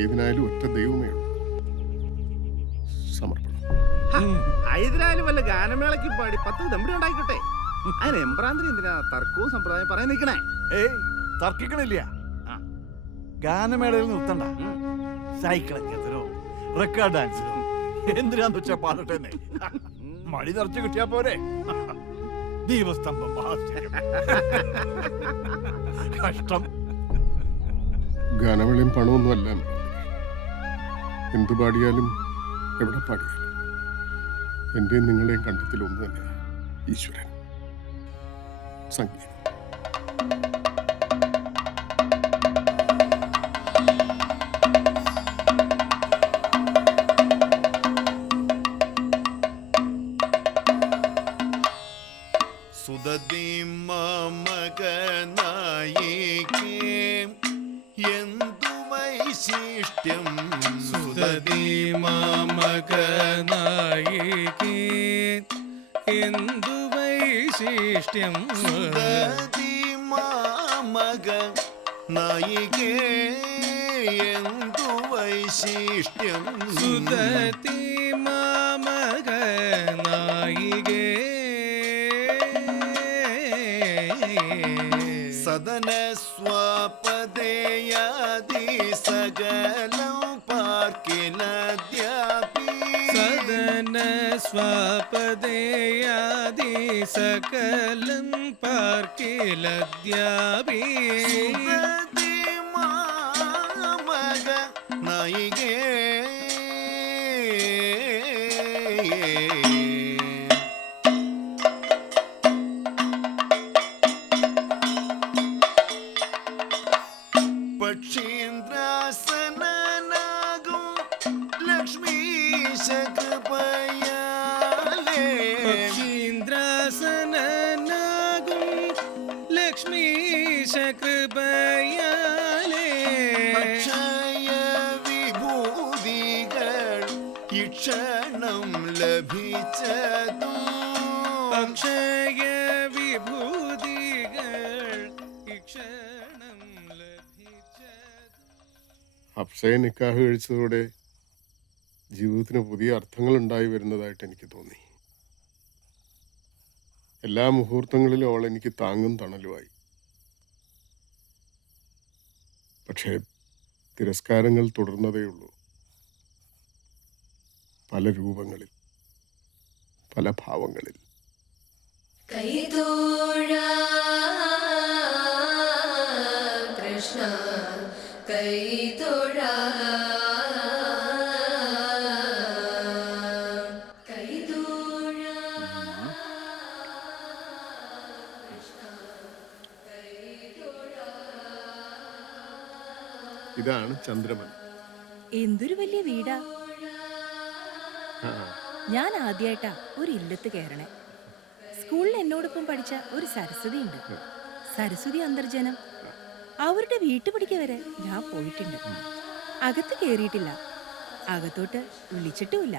ഏതിനായാലും ഒറ്റ ദൈവമേ ഉള്ളൂ, സമർപ്പണം. ഹൈദരാലും വല്ല ഗാനമേളയ്ക്ക് പാടി 10 ദമ്പടി ഉണ്ടായിക്കോട്ടെ. അതിന് എംബ്രാന്തിരി എന്തിനാ തർക്കവും സമ്പ്രദായം പറയാൻ നിൽക്കണേ? ഏയ് തർക്കിക്കണില്ല. ഗാനമേളയിൽ നിർത്തണ്ട. സൈക്കിൾ എത്തിയതിനോ റെക്കോർഡ് ഡാൻസിനോ എന്തിനാന്ന് വെച്ചാ പാടട്ടെ. മഴ നിറച്ചു കിട്ടിയാ പോരെ. ദീപസ്തംഭം കഷ്ടം. ഗാനമേളയും പണമൊന്നുമല്ല. എന്തു പാടിയാലും എവിടെ പാടിയാലും എൻ്റെയും നിങ്ങളുടെയും കണ്ടത്തിൽ ഒന്ന് തന്നെയാണ് ഈശ്വരൻ, സംഗീതം. സുദതി മമകനായികേ എന്തു വൈശിഷ്ട്യം. സുദതി മമകനായികേ എന്തു വൈശിഷ്ട്യം. സുദതി മമകനായികേ എന്തു വൈശിഷ്ട്യം. സുദതി മമകനായികേ സദന സ്വപദേയാദി സകലം പാർക്കിലദ്യാപി. സദന സ്വപദേയാദി സകലം പാർക്കിലദ്യാപി. സുദതി മമകനായികേ പക്ഷീന്ദ്രാസനനാകും ലക്ഷ്മീശകൃപയാലേ. പക്ഷീന്ദ്രാസനനാകും ലക്ഷ്മീശകൃപയാലേ. അക്ഷയ വിഭൂതികൾ ഇക്ഷണം ലഭിച്ചതും. അക്ഷയ വിഭൂതികൾ ഇക്ഷണം അപ്സയ നിക്കാഹ് കഴിച്ചതോടെ ജീവിതത്തിന് പുതിയ അർത്ഥങ്ങൾ ഉണ്ടായി വരുന്നതായിട്ട് എനിക്ക് തോന്നി. എല്ലാ മുഹൂർത്തങ്ങളിലും അവൾ എനിക്ക് താങ്ങും തണലുമായി. പക്ഷേ തിരസ്കാരങ്ങൾ തുടർന്നതേയുള്ളൂ. പല രൂപങ്ങളിൽ, പല ഭാവങ്ങളിൽ. കൃഷ്ണ കൈതൊഴ ഇതാണ് ചന്ദ്രമൻ. എന്തൊരു വലിയ വീടാ. ഞാൻ ആദ്യമായിട്ടാ ഒരു ഇല്ലത്ത് കയറണേ. സ്കൂളിൽ എന്നോടൊപ്പം പഠിച്ച ഒരു സരസ്വതി ഉണ്ട്, സരസ്വതി അന്തർജനം. അവരുടെ വീട്ടുപടിക്ക് വരെ ഞാൻ പോയിട്ടുണ്ട്. അകത്ത് കയറിയിട്ടില്ല, അകത്തോട്ട് വിളിച്ചിട്ടുമില്ല.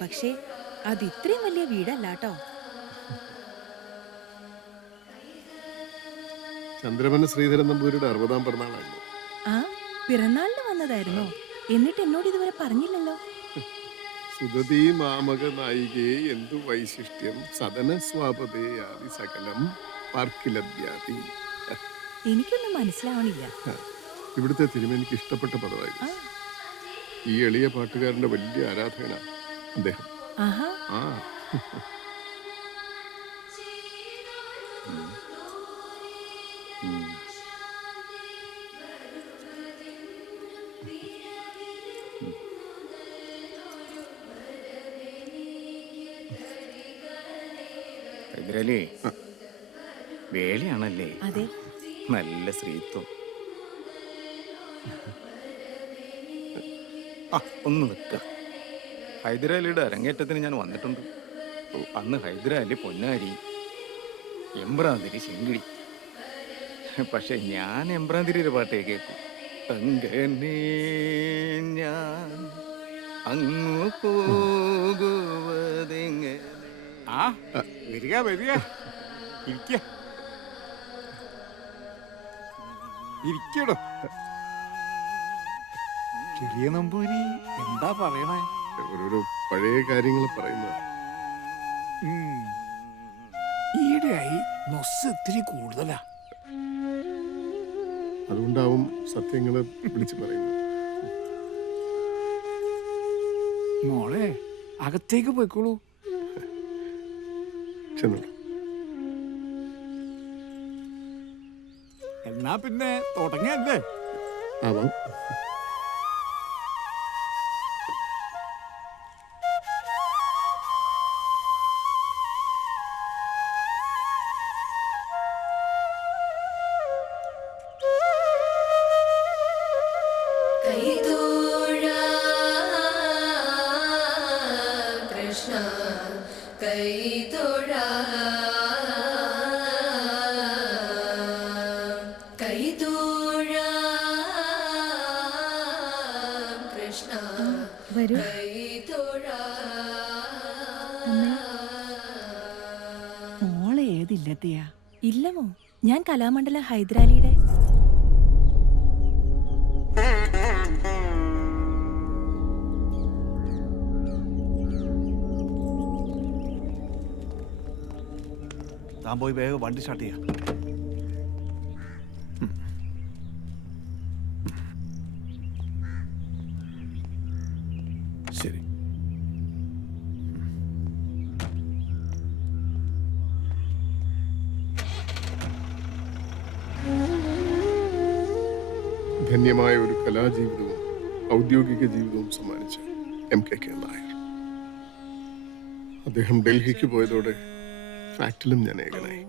പക്ഷേ അത് ഇത്രയും വലിയ വീടല്ലാട്ടോ. ചന്ദ്രമന് ശ്രീധരൻ നമ്പൂരിയുടെ 60ാം പിറന്നാളായിരുന്നു. ആ, പിറന്നാളിന് വന്നതായിരുന്നോ? എന്നിട്ട് എന്നോട് ഇതുവരെ പറഞ്ഞില്ലല്ലോ. സുദതി മാമക നായികേ എന്തു വൈശിഷ്ട്യം. സദന സ്വാപതേയാദി സകലം പാർക്കിലദ്യാതി. എനിക്കൊന്നും മനസ്സിലാവണില്ല. ഇവിടുത്തെ തിരുമേനിക്ക് ഇഷ്ടപ്പെട്ട പദമായിരുന്നു. ഈ എളിയ പാട്ടുകാരന്റെ വലിയ ആരാധകനാണ് അദ്ദേഹം. ആഹാ. ആ ഹൈദരലി, വേളിയാണല്ലേ? അതെ. നല്ല സ്ത്രീത്വം. ഒന്ന് നിൽക്ക. ഹൈദരാലിയുടെ അരങ്ങേറ്റത്തിന് ഞാൻ വന്നിട്ടുണ്ട്. അന്ന് ഹൈദരാലി പൊന്നാരി, എംബ്രാന്തിരി ശിങ്കിടി. പക്ഷെ ഞാൻ എംബ്രാന്തിരിയുടെ പാട്ടേ കേൾക്കും. അങ്ങനെ ഞാൻ അങ്ങു പോകും വരിക വരിക ഇരിക്ക ഇരിക്കടോ. ചെറിയ നമ്പൂരി എന്താ പറയണേ? ഓരോരോ പഴയ കാര്യങ്ങൾ പറയുന്നത്. ഈയിടെയായി നൊസ് ഇത്തിരി കൂടുതലാ. അതുകൊണ്ടാവും സത്യങ്ങള് വിളിച്ചു പറയുന്നത്. മോളെ അകത്തേക്ക് പോയിക്കോളൂ. ചെന്നോളൂ. എന്നാ പിന്നെ തുടങ്ങിയല്ലേ? ആവാം. വരൂ. മോളെ ഏതില്ലത്തിയാ? ഇല്ലമോ, ഞാൻ കലാമണ്ഡലം ഹൈദരാലിയുടെ. താൻ പോയി വേഗം വണ്ടി സ്റ്റാർട്ട് ചെയ്യാം. ശരി. ധന്യമായ ഒരു കലാജീവിതവും ഔദ്യോഗിക ജീവിതവും സമ്മാനിച്ച MKK നായർ. അദ്ദേഹം ഡൽഹിക്ക് പോയതോടെ ഫാക്ടിലും ഞാൻ ഏകനായി.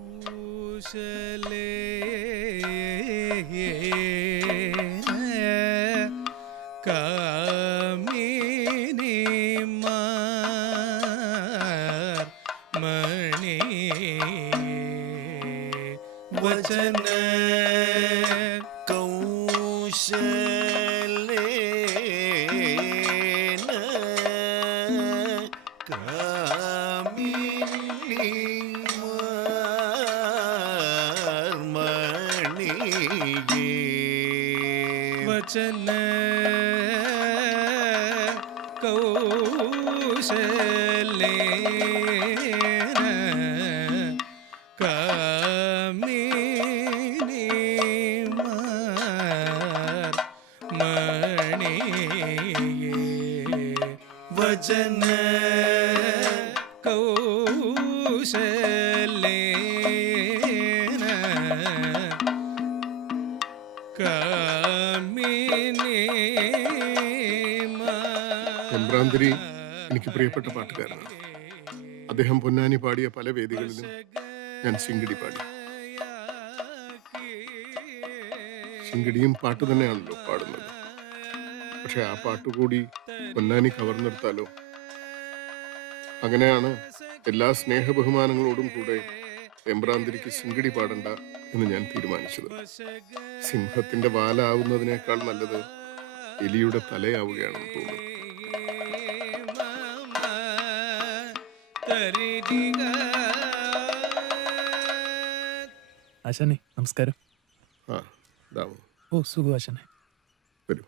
മണി വചന കൗശലേന കാമിനി മണിയേ വചന കൗശലേന കാമിനി മണിയേ വചന കൗശലേന കാമിനി എംബ്രാന്തിരി എനിക്ക് പ്രിയപ്പെട്ട പാട്ടുകാരനാണ്. അദ്ദേഹം പൊന്നാനി പാടിയ പല വേദികളിലും ഞാൻ സിംഗിടി പാടി. സിംഗിടിയും പാട്ട് തന്നെയാണല്ലോ പാടുന്നത്. പക്ഷെ ആ പാട്ടുകൂടി പൊന്നാനി കവർന്നെടുത്താലോ? അങ്ങനെയാണ് എല്ലാ സ്നേഹബഹുമാനങ്ങളോടും കൂടെ എംബ്രാന്തിരിക്ക് സിംഗിടി പാടണ്ട എന്ന് ഞാൻ തീരുമാനിച്ചത്. സിംഹത്തിന്റെ വാലാവുന്നതിനേക്കാൾ നല്ലത് എലിയുടെ തലയാവുകയാണെന്ന് തോന്നുന്നു. ആശാനെ നമസ്കാരം. ഓ സുഖം ആശാനെ. വരൂ.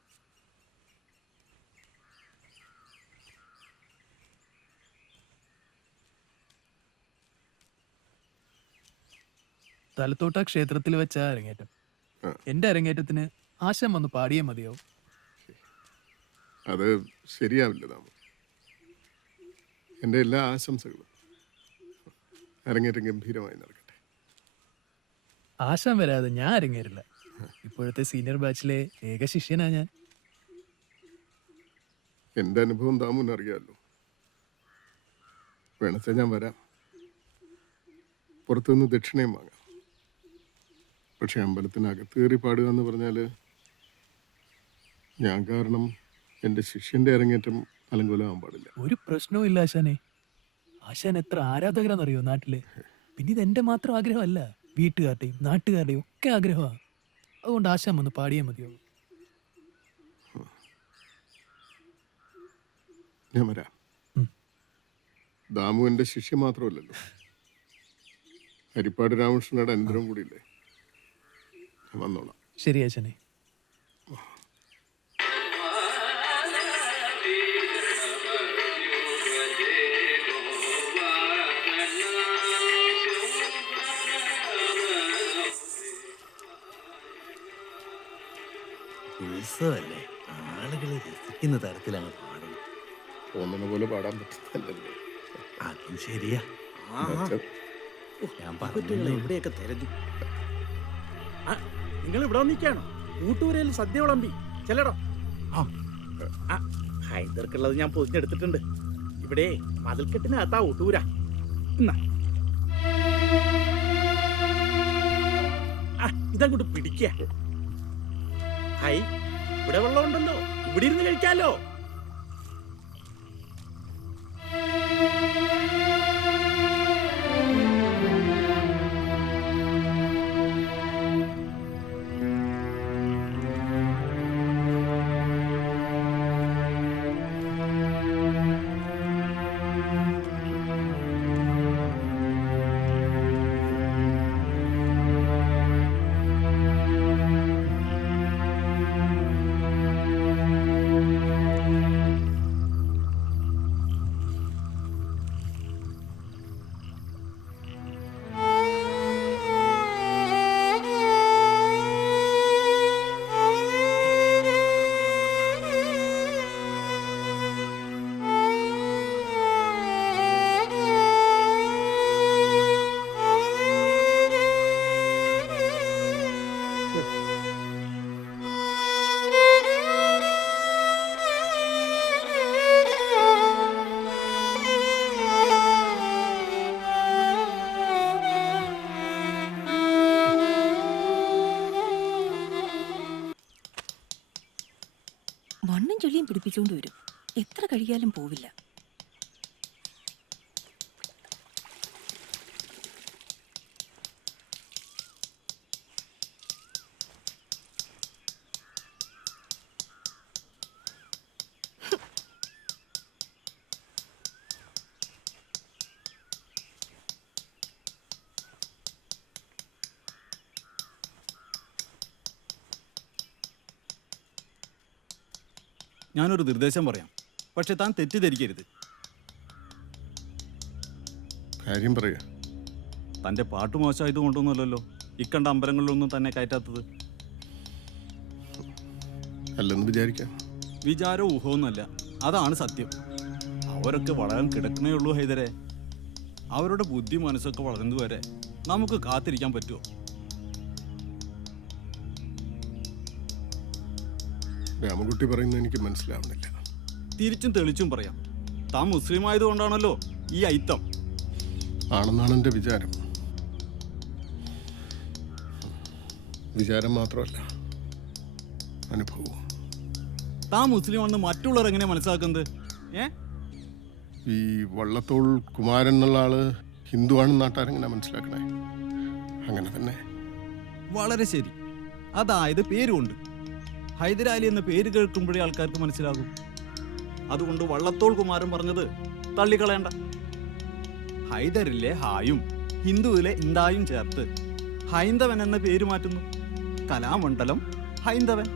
തലത്തോട്ട ക്ഷേത്രത്തിൽ വെച്ച അരങ്ങേറ്റം. എന്റെ അരങ്ങേറ്റത്തിന് ആശാൻ വന്ന് പാടിയേ മതിയാവും. അത് ശരിയാവില്ല താമ. എൻ്റെ എല്ലാ ആശംസകളും. അരങ്ങേറ്റം ഗംഭീരമായി നടക്കട്ടെ. ആശാൻ വരാതെ ഞാൻ അരങ്ങേറില്ല. ഇപ്പോഴത്തെ സീനിയർ ബാച്ചിലെ ഏക ശിഷ്യനാ ഞാൻ. എൻ്റെ അനുഭവം താമൂന്ന് അറിയാമല്ലോ. വേണച്ച ഞാൻ വരാം. പുറത്തുനിന്ന് ദക്ഷിണയും വാങ്ങാം. പക്ഷെ അമ്പലത്തിനകത്ത് കയറി പാടുക എന്ന് പറഞ്ഞാൽ ഞാൻ കാരണം എൻ്റെ ശിഷ്യൻ്റെ അരങ്ങേറ്റം അലങ്കോലമാകാൻ പാടില്ല. ഒരു പ്രശ്നവും ഇല്ല ആശാനെ. ആശാൻ എത്ര ആരാധകരാന്നറിയോ നാട്ടില്. പിന്നെ ഇത് എൻ്റെ മാത്രം ആഗ്രഹമല്ല, വീട്ടുകാരുടെയും നാട്ടുകാരുടെയും ഒക്കെ ആഗ്രഹമാണ്. അതുകൊണ്ട് ആശാൻ വന്ന് പാടിയേ മതിയോ. ഞാൻ വരാം. ദാമു എൻ്റെ ശിഷ്യ മാത്രമല്ലല്ലോ, ഹരിപ്പാട് രാമകൃഷ്ണയുടെ അനന്തരം കൂടിയില്ലേ. ഞാൻ വന്നോളാം. ശരി ആശാനെ. ഉത്സവല്ലേ, ആളുകൾ രസിക്കുന്ന തരത്തിലാണ് പാടുന്നത്. തോന്നുന്ന പോലെ പാടാൻ പറ്റുന്നല്ലോ. അതും ശരിയാ. ഞാൻ പറഞ്ഞു എവിടെയൊക്കെ തെരഞ്ഞു. നിങ്ങൾ ഇവിടെ വന്നിക്കാണോ? കൂട്ടുപുരയിൽ സദ്യ വിളമ്പി ചെല്ലടോ. ഹൈദർക്കുള്ളത് ഞാൻ പൊതിഞ്ഞെടുത്തിട്ടുണ്ട്. ഇവിടെ മതിൽക്കെട്ടിനകത്താ ഊട്ടൂര. ഇതങ്ങോട്ട് പിടിക്ക. ഹൈ, ഇവിടെ വെള്ളമുണ്ടല്ലോ, ഇവിടെ ഇരുന്ന് കഴിക്കാലോ. മണ്ണും ചൊല്ലിയും പിടിപ്പിച്ചുകൊണ്ട് വരും. എത്ര കഴിയാലും പോവില്ല. ഞാനൊരു നിർദ്ദേശം പറയാം, പക്ഷെ താൻ തെറ്റിദ്ധരിക്കരുത്. കാര്യം പറയാ. തൻ്റെ പാട്ട് മോശമായത് കൊണ്ടൊന്നുമല്ലല്ലോ ഇക്കണ്ട അമ്പലങ്ങളിലൊന്നും തന്നെ കയറ്റാത്തത്. അല്ലെന്ന് വിചാരിക്കാം. വിചാരോ ഊഹമൊന്നുമല്ല, അതാണ് സത്യം. അവരൊക്കെ വളരാൻ കിടക്കണേ ഉള്ളൂ ഹൈദരെ. അവരുടെ ബുദ്ധി മനസ്സൊക്കെ വളർന്നതുവരെ നമുക്ക് കാത്തിരിക്കാൻ പറ്റുമോ? രാമകുട്ടി പറയുന്നത് എനിക്ക് മനസ്സിലാവുന്നില്ല. തിരിച്ചും തെളിച്ചും പറയാം, താൻ മുസ്ലിം ആയതുകൊണ്ടാണല്ലോ ഈ ഐത്തം. ആണെന്നാണ് എൻ്റെ വിചാരം. വിചാരം മാത്രമല്ല, അനുഭവം. താൻ മുസ്ലിം ആണെന്ന് മറ്റുള്ളവർ എങ്ങനെ മനസ്സിലാക്കുന്നത്? ഈ വള്ളത്തോൾ കുമാരൻ എന്നുള്ള ആള് ഹിന്ദുവാണെന്ന് നാട്ടുകാരെങ്ങനെ മനസ്സിലാക്കണേ? അങ്ങനെ തന്നെ. വളരെ ശരി. അതായത് പേരുകൊണ്ട് ഹൈദരാലി എന്ന പേര് കേൾക്കുമ്പോഴേ ആൾക്കാർക്ക് മനസ്സിലാകും. അതുകൊണ്ട് വള്ളത്തോൾ കുമാരൻ പറഞ്ഞത് തള്ളിക്കളയണ്ട. ഹൈദരിലെ ഹായും ഹിന്ദുവിലെ ഇന്തായും ചേർത്ത് ഹൈന്ദവൻ എന്ന പേര് മാറ്റുന്നു. കലാമണ്ഡലം ഹൈന്ദവൻ.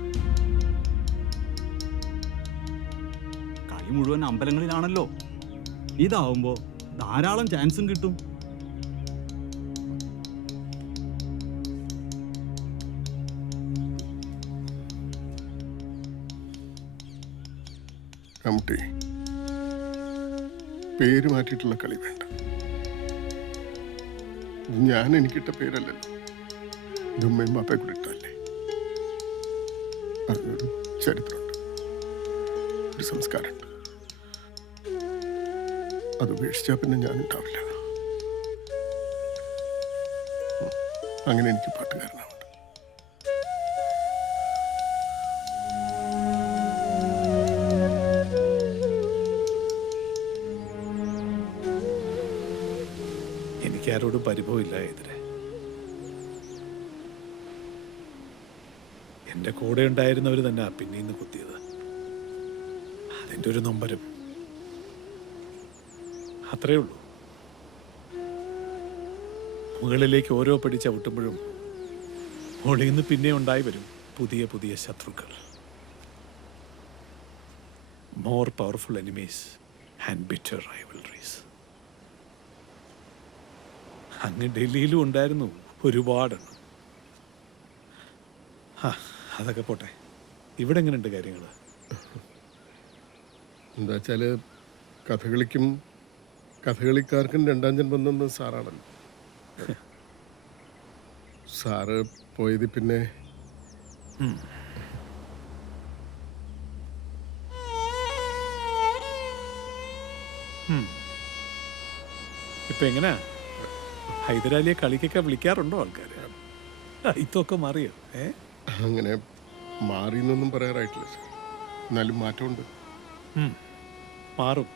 കളി മുഴുവൻ അമ്പലങ്ങളിലാണല്ലോ. ഇതാവുമ്പോ ധാരാളം ചാൻസും കിട്ടും. കമ്മിറ്റി പേര് മാറ്റിയിട്ടുള്ള കളി വേണ്ട. ഞാൻ എനിക്കിട്ട പേരല്ലല്ലോ, ഉമ്മയും ബാപ്പയെ കൂടെ ഇട്ടല്ലേ. അതിനൊരു ചരിത്രമുണ്ട്, ഒരു സംസ്കാരമുണ്ട്. അത് ഉപേക്ഷിച്ചാൽ പിന്നെ ഞാനുണ്ടാവില്ല. അങ്ങനെ എനിക്ക് പാട്ടുകാരനാവും. എനിക്കാരോടും പരിഭവമില്ല എതിരെ. എൻ്റെ കൂടെ ഉണ്ടായിരുന്നവർ തന്നെ പിന്നീന്ന് കുത്തിയത്. അതിൻ്റെ ഒരു നൊമ്പരം അത്രേ ഉള്ളൂ. മുകളിലേക്ക് ഓരോ പടി ചവിട്ടുമ്പോഴും മുകളിൽ നിന്ന് പിന്നെ ഉണ്ടായി വരും പുതിയ പുതിയ ശത്രുക്കൾ. More powerful enemies and bitter rivalries. അങ്ങ് ഡൽഹിയിലും ഉണ്ടായിരുന്നു ഒരുപാടെണ്ണം. അതൊക്കെ പോട്ടെ, ഇവിടെ എങ്ങനെയുണ്ട് കാര്യങ്ങൾ? എന്താ വെച്ചാൽ കഥകളിക്കും കഥകളിക്കാർക്കും രണ്ടാം ജന്മം തന്ന സാറാണല്ലോ. സാറ് പോയത് പിന്നെ ഇപ്പൊ എങ്ങനെയാ? ഹൈദരാലിയെ കളിക്കൊക്കെ വിളിക്കാറുണ്ടോ ആൾക്കാർ? ഇതൊക്കെ മാറിയോ? അങ്ങനെ മാറിയെന്നൊന്നും പറയാറായിട്ടില്ല സാർ. എന്നാലും മാറ്റമുണ്ട്. മാറും.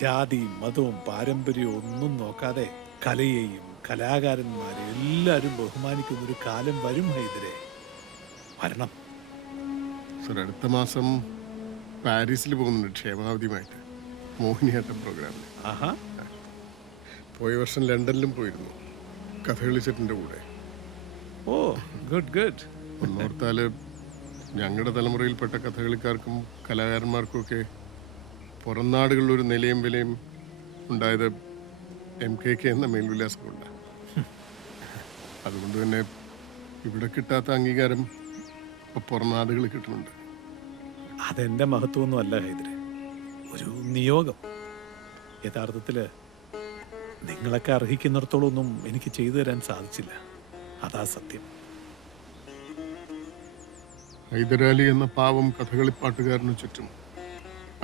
ജാതിയും മതവും പാരമ്പര്യവും ഒന്നും നോക്കാതെ കലയെയും കലാകാരന്മാരെയും എല്ലാവരും ബഹുമാനിക്കുന്ന ഒരു കാലം വരും ഹൈദരെ. വരണം. സാർ അടുത്ത മാസം പാരീസിൽ പോകുന്നുണ്ട് ക്ഷേമാവധിയുമായിട്ട്, മോഹിനിയാട്ടം പ്രോഗ്രാമിൽ. പോയ വർഷം ലണ്ടനിലും പോയിരുന്നു കഥകളി സെറ്റിൻ്റെ കൂടെ. ഓ ഗുഡ് ഗുഡ്. ഒന്നോർത്താൽ ഞങ്ങളുടെ തലമുറയിൽപ്പെട്ട കഥകളിക്കാർക്കും കലാകാരന്മാർക്കും ഒക്കെ പുറം നാടുകളിൽ ഒരു നിലയും വിലയും ഉണ്ടായത് MKK എന്ന മേൽവിലാസം കൊണ്ടാണ്. അതുകൊണ്ട് തന്നെ ഇവിടെ കിട്ടാത്ത അംഗീകാരം ഇപ്പോൾ പുറം നാടുകളിൽ കിട്ടുന്നുണ്ട്. അതെൻ്റെ മഹത്വമൊന്നും അല്ല ഹൈദരെ, ഒരു നിയോഗം. യഥാർത്ഥത്തിൽ നിങ്ങളൊക്കെ അർഹിക്കുന്നിടത്തോളം ഒന്നും എനിക്ക് ചെയ്തു തരാൻ സാധിച്ചില്ല, അതാ സത്യം. ഹൈദരാലി എന്ന പാവം കഥകളിപ്പാട്ടുകാരനു ചുറ്റും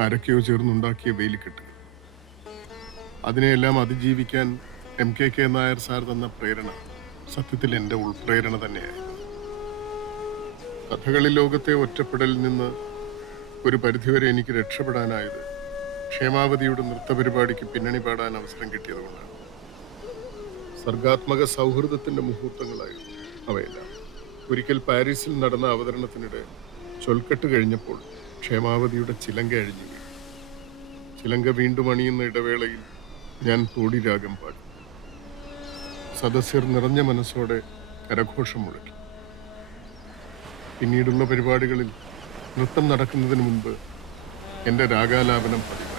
ആരൊക്കെയോ ചേർന്നുണ്ടാക്കിയ വേലിക്കെട്ട്, അതിനെയെല്ലാം അതിജീവിക്കാൻ MKK നായർ സാർ തന്ന പ്രേരണ സത്യത്തിൽ എൻ്റെ ഉൾപ്രേരണ തന്നെയായിരുന്നു. കഥകളി ലോകത്തെ ഒറ്റപ്പെടലിൽ നിന്ന് ഒരു പരിധിവരെ എനിക്ക് രക്ഷപ്പെടാനായത് ക്ഷേമാവതിയുടെ നൃത്തപരിപാടിക്ക് പിന്നണി പാടാൻ അവസരം കിട്ടിയതുകൊണ്ടാണ്. സർഗാത്മക സൗഹൃദത്തിൻ്റെ മുഹൂർത്തങ്ങളായിരുന്നു അവയെല്ലാം. ഒരിക്കൽ പാരീസിൽ നടന്ന അവതരണത്തിനിടെ ചൊൽക്കെട്ട് കഴിഞ്ഞപ്പോൾ ക്ഷേമാവതിയുടെ ചിലങ്ക അഴിഞ്ഞു വീണു. ചിലങ്ക വീണ്ടും അണിയുന്ന ഇടവേളയിൽ ഞാൻ തോടി രാഗം പാടി. സദസ്യർ നിറഞ്ഞ മനസ്സോടെ കരഘോഷം മുഴക്കി. പിന്നീടുള്ള പരിപാടികളിൽ നൃത്തം നടക്കുന്നതിന് മുൻപ് എൻ്റെ രാഗാലാപനം പതിവായി.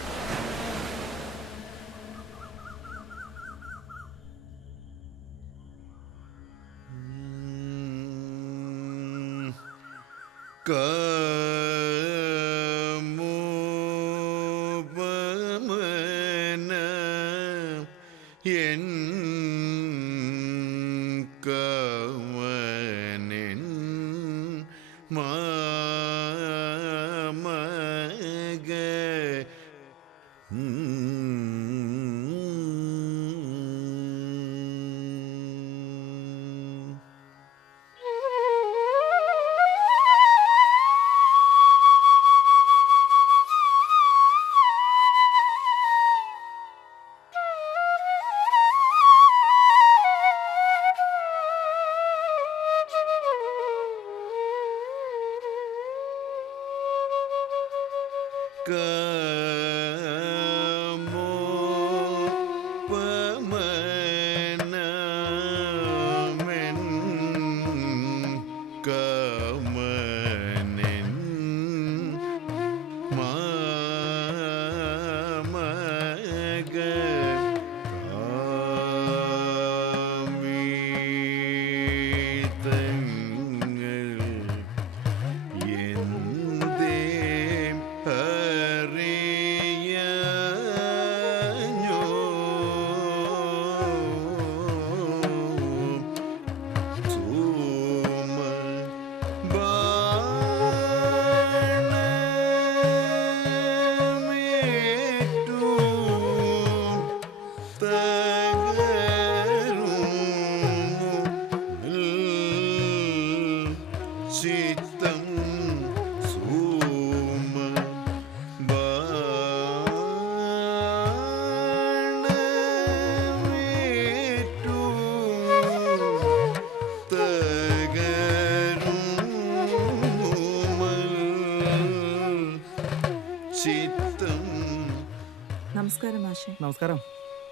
മാഷെ. നമസ്കാരം.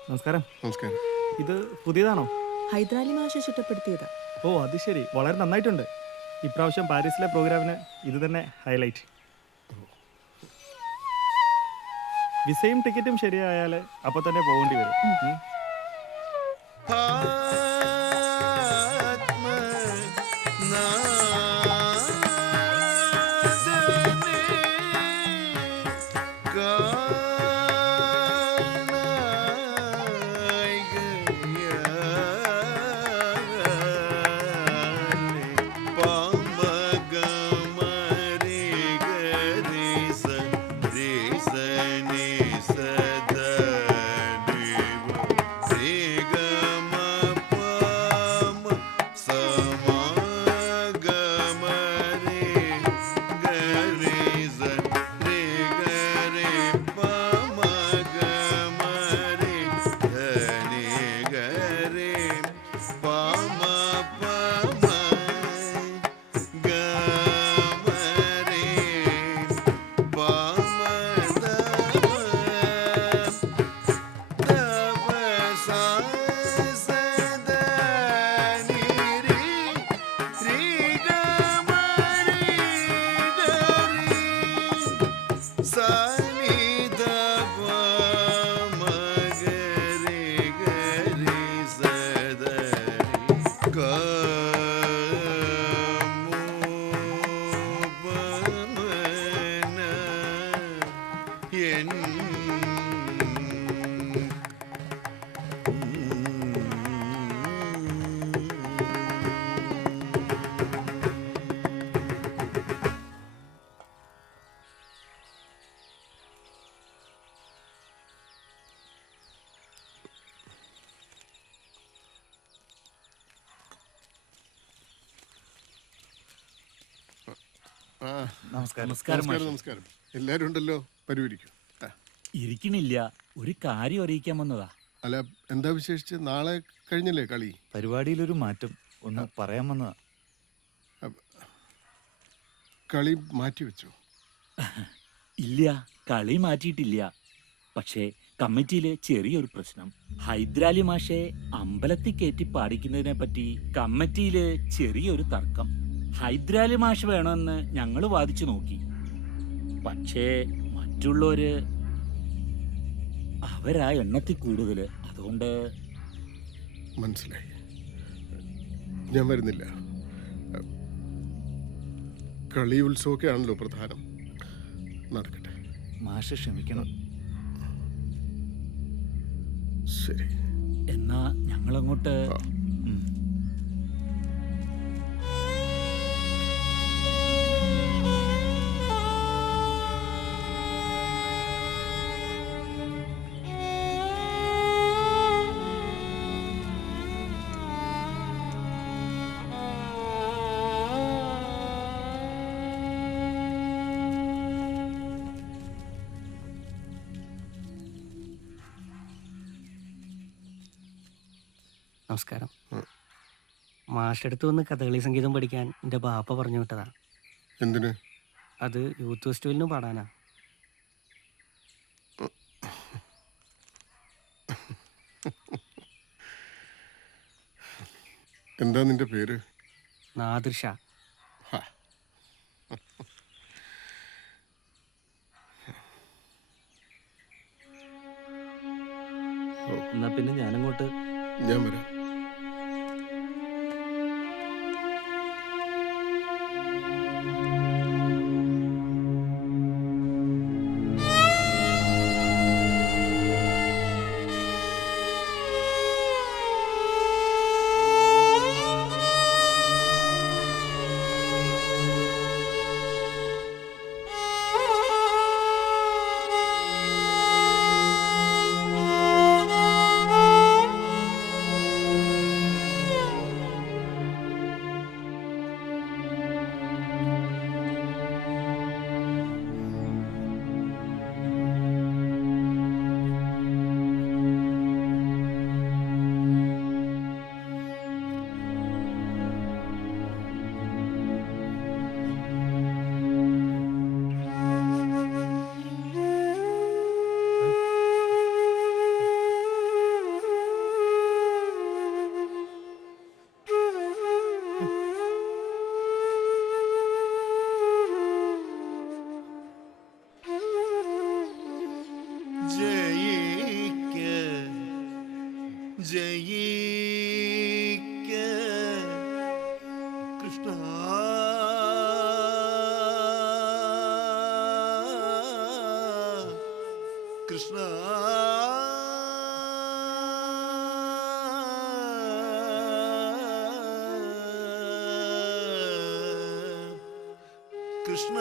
നമസ്കാരം. നമസ്കാരം. ഇത് പുതിയതാണോ? ഹൈദരാലി മാഷെ ചിട്ടപ്പെടുത്തിയതാ. ഓ അത് ശരി, വളരെ നന്നായിട്ടുണ്ട്. ഇപ്രാവശ്യം പാരീസിലെ പ്രോഗ്രാമിന് ഇത് തന്നെ ഹൈലൈറ്റ്. വിസയും ടിക്കറ്റും ശരിയായാൽ അപ്പോൾ തന്നെ പോകേണ്ടി വരും. നമസ്കാരം. നമസ്കാരം. എല്ലാരും ഉണ്ടല്ലോ, പരിഹരിക്കും. ഇരിക്കണില്ല, ഒരു കാര്യം അറിയിക്കാൻ വന്നതാ. അല്ല, എന്താ വിശേഷിച്ച്? നാളെ കഴിഞ്ഞല്ലേ കളി? പരിപാടിയിലൊരു മാറ്റം ഒന്ന് പറയാൻ വന്നതാ. കളി മാറ്റി വെച്ചോ? ഇല്ല, കളി മാറ്റിയിട്ടില്ല. പക്ഷേ കമ്മിറ്റിയിലെ ചെറിയൊരു പ്രശ്നം. ഹൈദരാലി മാഷെ അമ്പലത്തിൽ കയറ്റി പാടിക്കുന്നതിനെ പറ്റി കമ്മിറ്റിയില് ചെറിയൊരു തർക്കം. ഹൈദരാലി മാഷ് വേണമെന്ന് ഞങ്ങൾ വാദിച്ചു നോക്കി. പക്ഷേ മറ്റുള്ളവര് അവരാ എണ്ണത്തിൽ കൂടുതല്. അതുകൊണ്ട് മനസ്സിലായി. ഞാൻ വരുന്നില്ല. കളി ഉത്സവമൊക്കെ ആണല്ലോ പ്രധാനം. നടക്കട്ടെ. മാഷ് ക്ഷമിക്കണം. ശരി. എന്നാ ഞങ്ങളങ്ങോട്ട്. നമസ്കാരം. മാഷടുത്ത് വന്ന് കഥകളി സംഗീതം പഠിക്കാൻ എൻ്റെ ബാപ്പ പറഞ്ഞു വിട്ടതാ. എന്തിന്? അത് യൂത്ത് ഫെസ്റ്റിവലിന് പാടാനാ. എന്താ നിന്റെ പേര്? നാദിർ ഷാ. എന്നാ പിന്നെ ഞാനങ്ങോട്ട്. ഞാൻ വരാം. ജയിക്ക കൃഷ്ണ കൃഷ്ണ കൃഷ്ണ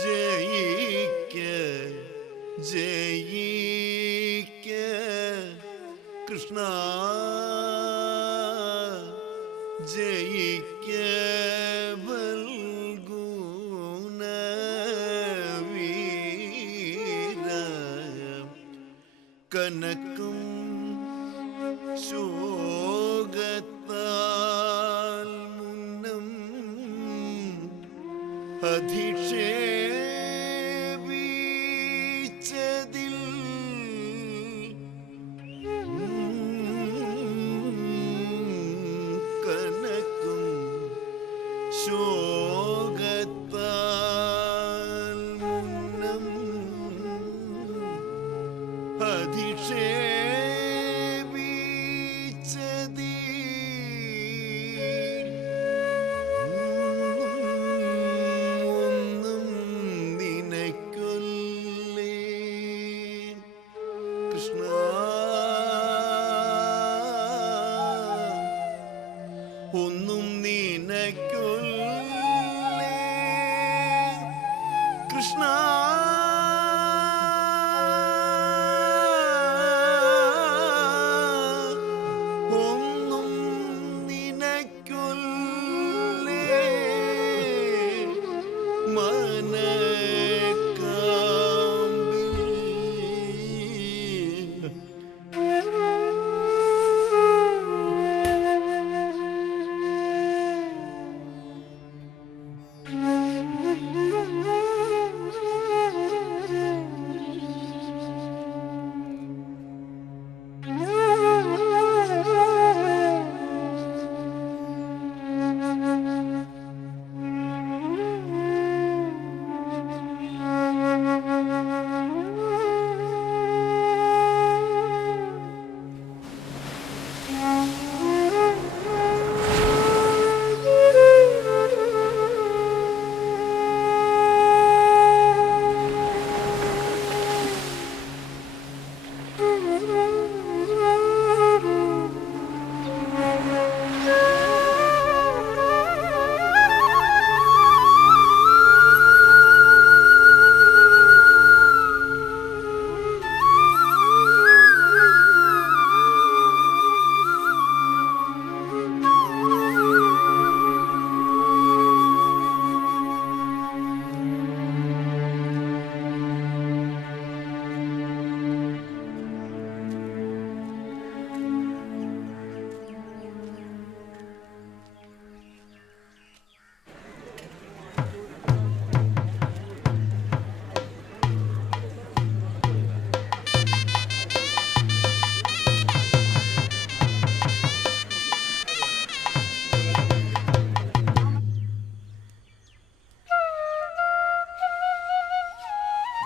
ജയിക്ക ജയിക്ക കൃഷ്ണ ജയിക്ക ബൽഗുണ വീര കനക്കും ശോകത്താൽ മുന്നം അധിക്ഷേപിച്ചതിൽ കനക്കും ശോകത്താൽ മുന്നം ഒന്നും നിനക്കൊല്ലേ കൃഷ്ണ ഒന്നും നിനക്കൊല്ലേ കൃഷ്ണ ഒന്നും നിനക്കൊല്ലേ മനക്കാമ്പിൽ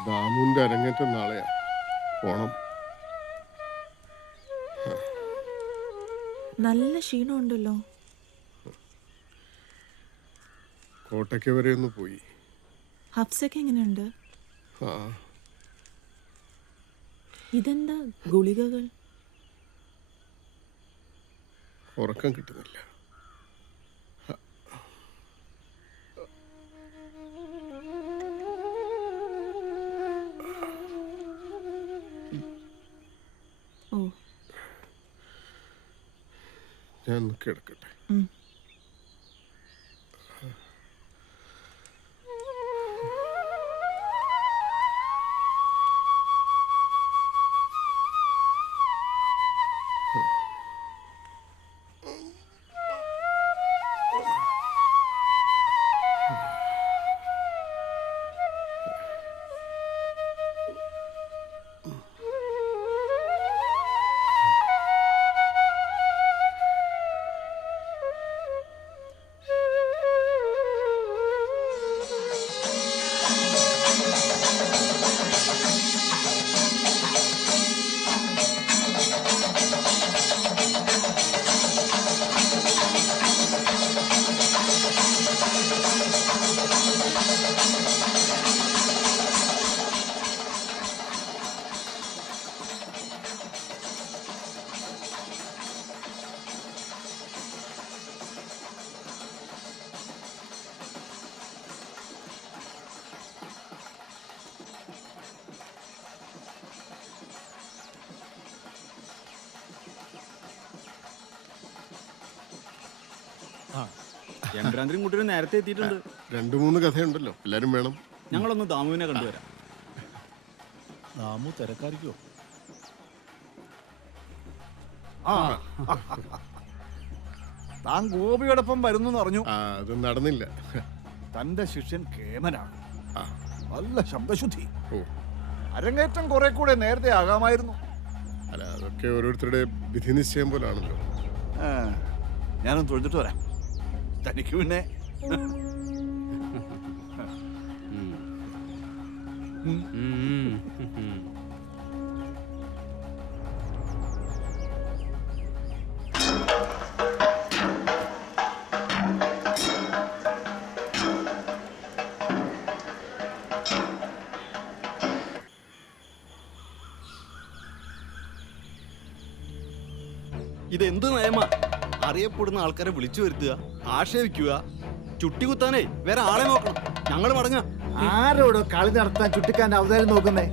ദാമുവിന്റെ അരങ്ങേറ്റം നാളെയാ. പോണം. നല്ല ക്ഷീണമുണ്ടല്ലോ. കോട്ടയ്ക്ക് വരെ ഒന്ന് പോയി. ഹഫ്സൊക്കെ എങ്ങനെയുണ്ട്? ആ ഇതെന്താ ഗുളികകൾ? ഉറക്കം കിട്ടുന്നില്ല. ഓ, ഞാൻ കിടക്കട്ടെ. എംബ്രാന്തിരിയും കൂട്ടി നേരത്തെ എത്തിയിട്ടുണ്ട്. 2-3 കഥയുണ്ടല്ലോ, എല്ലാരും വേണം. ഞങ്ങളൊന്ന് ദാമുവിനെ കണ്ടുവരാം. ദാമു തിരക്കാരിക്കോ? താൻ ഗോപിയോടൊപ്പം വരുന്നു അറിഞ്ഞു. അത് നടന്നില്ല. തന്റെ ശിഷ്യൻ കേമനാണ്. നല്ല ശബ്ദശുദ്ധി. അരങ്ങേറ്റം കുറെ കൂടെ നേരത്തെ ആകാമായിരുന്നു. അല്ല, അതൊക്കെ ഓരോരുത്തരുടെ വിധി നിശ്ചയം പോലാണല്ലോ. ഞാനൊന്ന് തൊഴുതിട്ട് വരാം. തനിക്ക് പിന്നെ ഇതെന്ത് നയമാ? അറിയപ്പെടുന്ന ആൾക്കാരെ വിളിച്ചു വരുത്തുക, ആക്ഷേപിക്കുക, ചുട്ടി കുത്താനേ വേറെ ആളെ നോക്കണം. ഞങ്ങൾ മടങ്ങ. ആരോടോ കളി നടത്താൻ ചുട്ടിക്കാന്റെ അവതാരം നോക്കുന്നേ?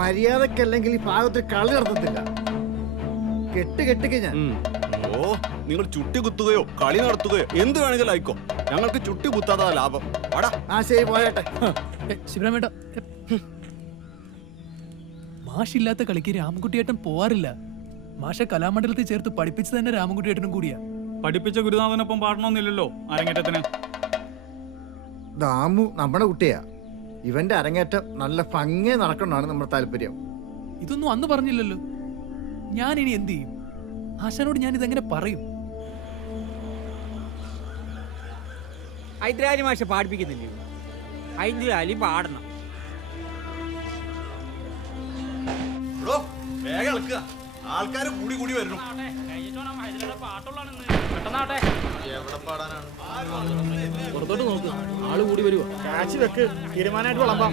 മര്യാദക്കല്ലെങ്കിൽ ഈ ഭാഗത്ത് കളി നടത്തത്തില്ല. കെട്ടുക ഞാൻ. ഓ, നിങ്ങൾ ചുട്ടി കുത്തുകയോ കളി നടത്തുകയോ എന്ത് വേണമെങ്കിലും ആയിക്കോ. ഞങ്ങൾക്ക് ചുട്ടി കുത്താതാ ലാഭം. ശരി, പോയട്ടെ. ശിവരാമേട്ട, മാഷില്ലാത്ത കളിക്ക് രാമൻകുട്ടിയേട്ടൻ പോവാറില്ല. മാഷ കലാമണ്ഡലത്തിൽ ചേർത്ത് പഠിപ്പിച്ചു തന്നെ രാമൻകുട്ടിയേട്ടനും കൂടിയാ. പഠിപ്പിച്ച ഗുരുനാഥനൊപ്പം പാടണമെന്നില്ലല്ലോ അരങ്ങേറ്റത്തിന്. ദാമു നമ്മുടെ കുട്ടിയാ. ഇവന്റെ അരങ്ങേറ്റം നല്ല ഭംഗി നടക്കണമെന്നാണ് നമ്മുടെ താല്പര്യം. ഇതൊന്നും അന്ന് പറഞ്ഞില്ലല്ലോ. ഞാൻ ഇനി എന്ത് ചെയ്യും? ആശാനോട് ഞാൻ ഇതെങ്ങനെ പറയും? ഹൈദരാലി മാഷ പാടിപ്പിക്കുന്നില്ലേ? ഹൈദരാലി പാടണം. ആൾക്കാർ കൂടി കൂടി വരുന്നു. പുറത്തോട്ട് നോക്ക്, ആള് കൂടി വരുവാ. കാശി വെക്ക്, തീരുമാനമായിട്ട് വിളമ്പാം.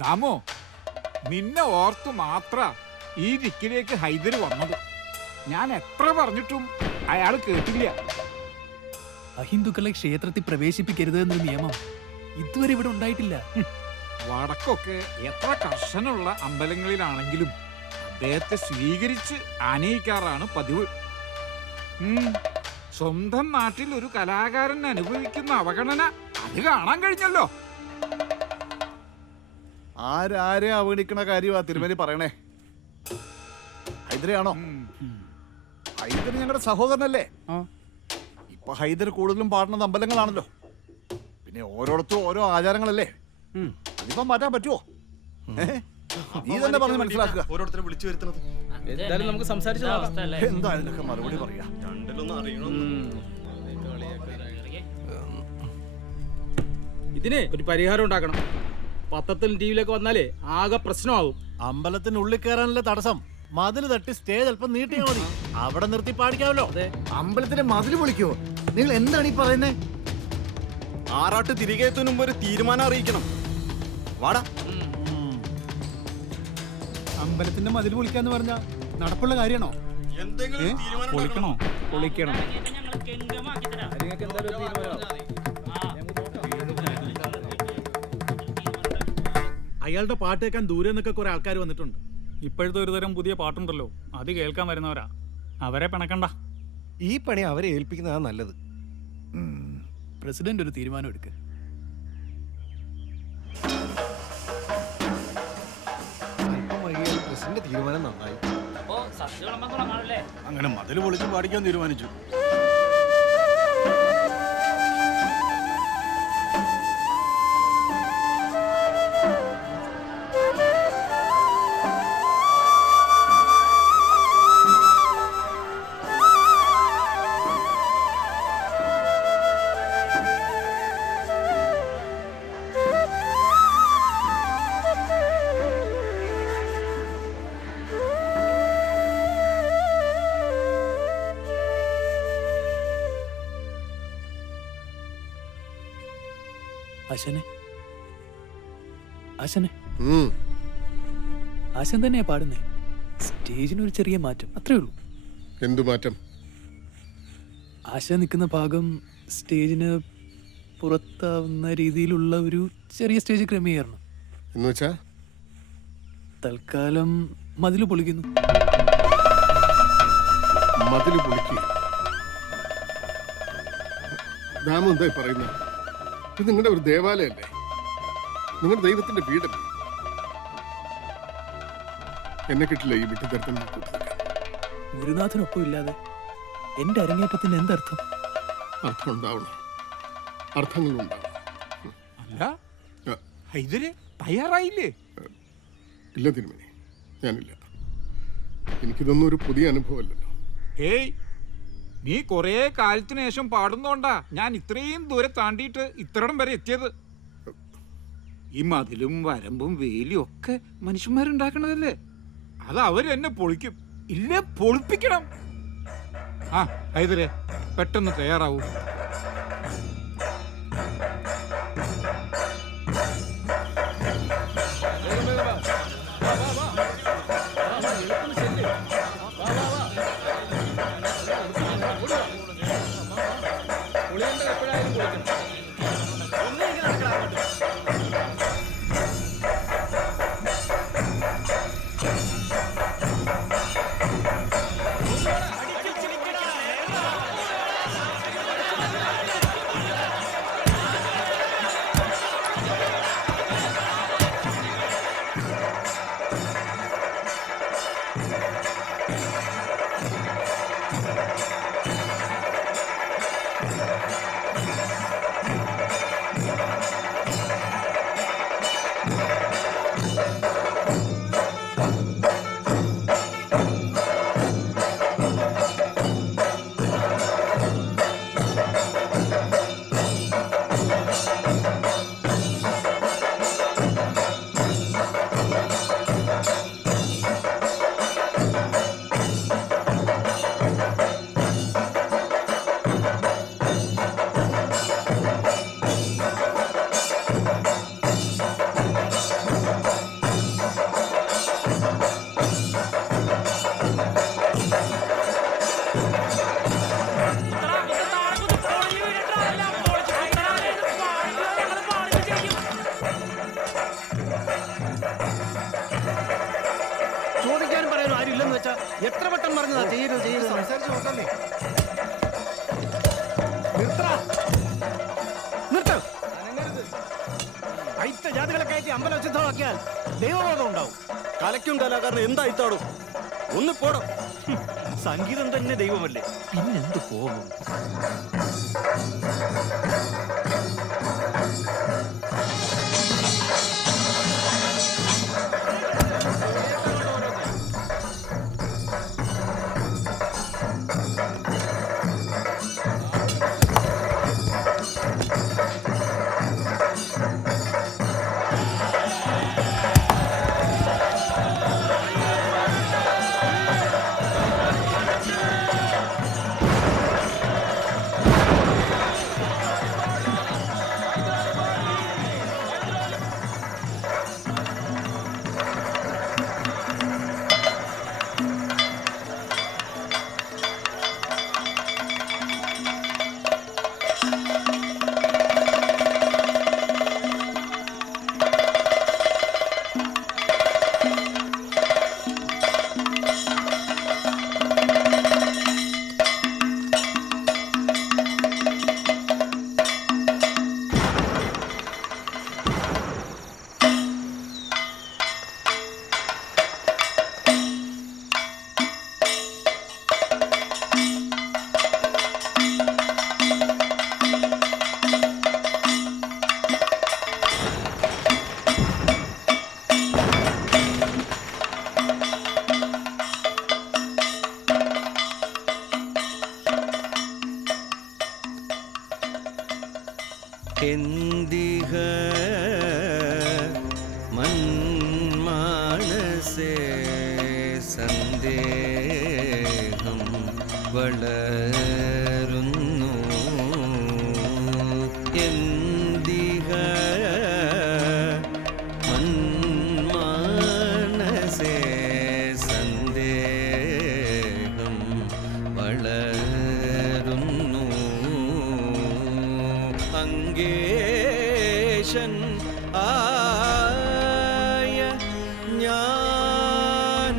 ദാമോ, നിന്നെ ഓർത്തു മാത്ര ഈ ദിക്കിലേക്ക് ഹൈദര് വന്നത്. ഞാൻ എത്ര പറഞ്ഞിട്ടും അയാൾ കേട്ടില്ല. അഹിന്ദുക്കളെ ക്ഷേത്രത്തിൽ പ്രവേശിപ്പിക്കരുത് എന്നൊരു നിയമം ഇതുവരെ ഇവിടെ ഉണ്ടായിട്ടില്ല. വടക്കൊക്കെ എത്ര കർശനമുള്ള അമ്പലങ്ങളിലാണെങ്കിലും അദ്ദേഹത്തെ സ്വീകരിച്ച് ആനയിക്കാറാണ് പതിവ്. സ്വന്തം നാട്ടിൽ ഒരു കലാകാരൻ അനുഭവിക്കുന്ന അവഗണന അത് കാണാൻ കഴിഞ്ഞല്ലോ. ആരാരെ അവഗണിക്കണ കാര്യമാ തിരുമേനി പറയണേ? ഹൈദരയാണോ? ഹൈദർ ഞങ്ങളുടെ സഹോദരനല്ലേ? ഇപ്പൊ ഹൈദർ കൂടുതലും പാടുന്നത് അമ്പലങ്ങളാണല്ലോ. പിന്നെ ഓരോടത്തും ഓരോ ആചാരങ്ങളല്ലേ? അതിപ്പം മാറ്റാൻ പറ്റുമോ? നീ തന്നെ പറഞ്ഞ് മനസ്സിലാക്കുക. ഓരോരുത്തരെ വിളിച്ചു വരുത്തുന്നത് എന്തായാലും നമുക്ക് സംസാരിച്ച് നോക്കാം. എന്താ ഇതിനൊക്കെ മറുപടി പറയാ? ഇതിന് ഒരു പരിഹാരം ഉണ്ടാക്കണം. പത്രത്തിലും ടിവിയിലൊക്കെ വന്നാലേ ആകെ പ്രശ്നമാകും. അമ്പലത്തിനുള്ളിൽ കയറാനുള്ള തടസ്സം മതിൽ തട്ടി സ്റ്റേജ് അല്പം നീട്ടിയാ മതി. അവിടെ നിർത്തി പാടിക്കാമല്ലോ. അമ്പലത്തിന്റെ മതിൽ പൊളിക്കോ? നിങ്ങൾ എന്താണ് ഈ പറയുന്നത്? ആറാട്ട് തിരികെ എത്തുന്ന മുമ്പ് ഒരു തീരുമാനം അറിയിക്കണം. വാടാ. അമ്പലത്തിന്റെ മതിൽ പൊളിക്കാന്ന് പറഞ്ഞ നടപ്പുള്ള കാര്യമാണോ? പൊളിക്കണോ? പൊളിക്കണം. അയാളുടെ പാട്ട് കേൾക്കാൻ ദൂരെ നിന്നൊക്കെ കുറെ ആൾക്കാർ വന്നിട്ടുണ്ട്. ഇപ്പോഴത്തെ ഒരു തരം പുതിയ പാട്ടുണ്ടല്ലോ, അത് കേൾക്കാൻ വരുന്നവരാ. അവരെ പിണക്കണ്ട. ഈ പണി അവരെ ഏൽപ്പിക്കുന്നതാണ് നല്ലത്. പ്രസിഡന്റ് ഒരു തീരുമാനം എടുക്കുക. പ്രസിഡന്റ് തീരുമാനം നന്നായി. അങ്ങനെ മതിൽ പൊളിച്ച് പാടിക്കാൻ തീരുമാനിച്ചു. ആശാനെ, ആശാനെ, ആശാൻ തന്നെയാ പാടുന്നേ. സ്റ്റേജിനൊരു ചെറിയ മാറ്റം, അത്രേ ഉള്ളൂ. എന്തു മാറ്റം? ആശാൻ നിൽക്കുന്ന ഭാഗം സ്റ്റേജിന് പുറത്താവുന്ന രീതിയിലുള്ള ഒരു ചെറിയ സ്റ്റേജ് ക്രമീകരണം. എന്നുവെച്ചാ തൽക്കാലം മതില് പൊളിക്കുന്നു. മതില് പൊളിക്കുക? രാമു എന്തായി പറയുന്നത്? ഇത് നിങ്ങളുടെ ഒരു ദേവാലയല്ലേ? നിങ്ങളുടെ ദൈവത്തിന്റെ വീടല്ലേ? എന്നെ കിട്ടില്ല ഈ വിട്ടുതരത്തിൽ. ഗുരുനാഥനൊപ്പം ഇല്ലാതെ എന്റെ അരങ്ങേറ്റത്തിന് എന്തർത്ഥം? അർത്ഥം ഉണ്ടാവണം, അർത്ഥങ്ങളുണ്ടാവണം. അല്ല ഹൈദര് തയ്യാറായില്ലേ? ഇല്ല തിരുമേനി, ഞാനില്ല. എനിക്കിതൊന്നും ഒരു പുതിയ അനുഭവമല്ലല്ലോ. ഏയ്, നീ കുറേ കാലത്തിന് ശേഷം പാടുന്നോണ്ടാ ഞാൻ ഇത്രയും ദൂരെ താണ്ടിയിട്ട് ഇത്രയിടം വരെ എത്തിയത്. ഈ മതിലും വരമ്പും വേലിയും ഒക്കെ മനുഷ്യന്മാരുണ്ടാക്കണതല്ലേ? അത് അവര് എന്നെ പൊളിക്കും, ഇല്ലേ പൊളിപ്പിക്കണം. ആ ഹൈദരെ, പെട്ടെന്ന് തയ്യാറാവൂ. ചോദിക്കാനും പറയാനും ആരും ഇല്ലെന്ന് വെച്ചാ എത്ര വട്ടം പറഞ്ഞതാ ചെയ്യരുത് ചെയ്യരുത്. സംസാരിച്ചു നോക്കാന്നേ. അയിത്ത ജാതികളെ കയറ്റി അമ്പലം അശുദ്ധമാക്കിയാൽ ദൈവബോധം ഉണ്ടാവും. കലയ്ക്കും കലാകാരനും എന്താ ഇത്താടും? ഒന്ന് പോടും. സംഗീതം തന്നെ ദൈവമല്ലേ, പിന്നെന്ത് പോകും? എന്തിഹ മന്മാനസേ സന്ദേഹം വളരുന്നു. എന്തിഹ മന്മാനസേ സന്ദേഹം വളരുന്നു. അങ്കേശൻ ആയ ഞാൻ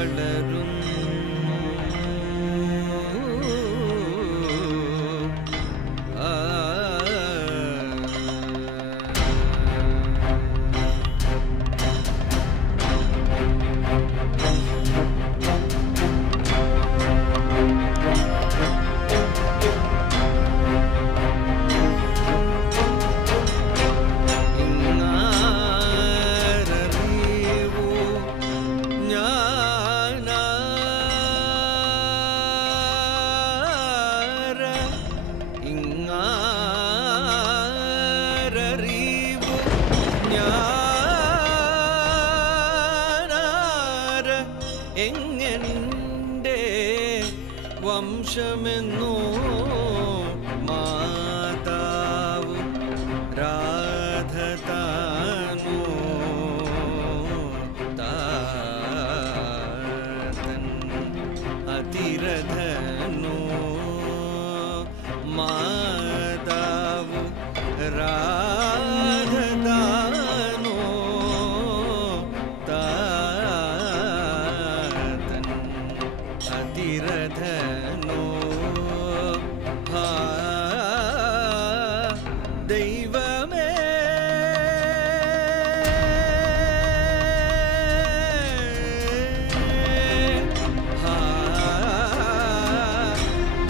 വളരുന്നു. ആ എങ്ങെൻ്റെ വംശമെന്നോ മാതാവ് രാധ താനോ താതൻ അതിരഥനോ മാതാവ് രാധ താനോ താതൻ അതിരഥനോ ദൈവമേ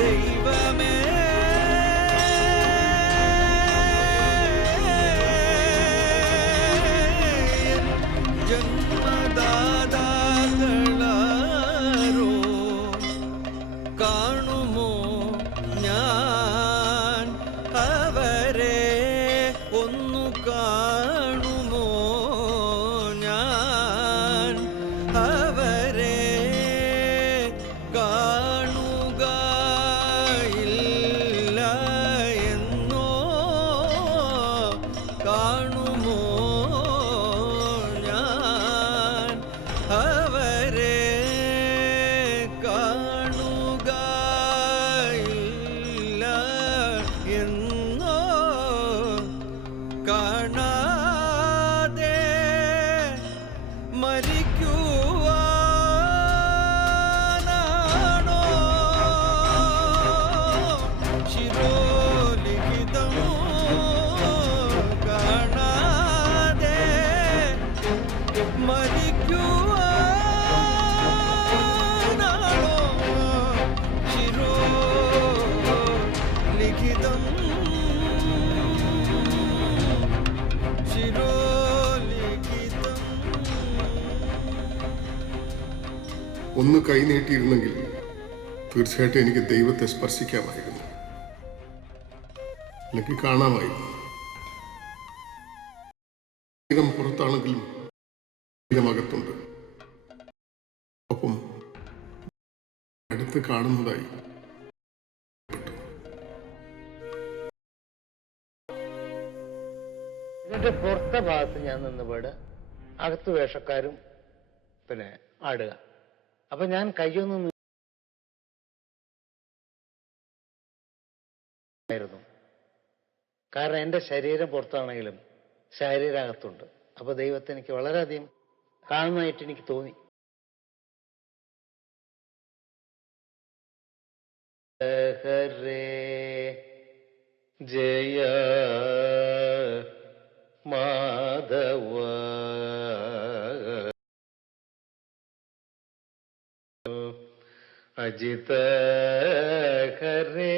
ദൈവമേ ജന്മദാതാക്കളാരോ കാണുമോ ഞാൻ അവരെ ഒന്നു കാണുമോ ഞാൻ അവരെ കാണുകയില്ല എന്നോ കാണുമോ ഞാൻ അവരെ കാണുകയില്ല എന്നോ കാണാതെ മരിക്കുവാനാണോ ശിരോലിഖിതം കാണാതെ മരിക്കുവാനാണോ ശിരോലിഖിതം ശിരോലിഖിതം. ഒന്ന് കൈ നീട്ടിയിരുന്നെങ്കിൽ തീർച്ചയായിട്ടും എനിക്ക് ദൈവത്തെ സ്പർശിക്കാമായിരുന്നു, അല്ലെങ്കിൽ കാണാമായിരുന്നു. ദൈവം പുറത്താണെങ്കിലും ദൈവമകത്തുണ്ട്. ഒപ്പം അടുത്ത് കാണുന്നതായി എന്നിട്ട് പുറത്തെ ഭാഗത്ത് ഞാൻ നിന്നപാട് അകത്ത് വേഷക്കാരും പിന്നെ ആടുക. അപ്പൊ ഞാൻ കയ്യൊന്നും ആയിരുന്നു, കാരണം എൻ്റെ ശരീരം പുറത്താണെങ്കിലും ശരീരം അകത്തുണ്ട്. അപ്പൊ ദൈവത്തെ എനിക്ക് വളരെയധികം കാണുന്നതായിട്ട് എനിക്ക് തോന്നി. ഹരേ ജയ മാധവ അജിത ഹരേ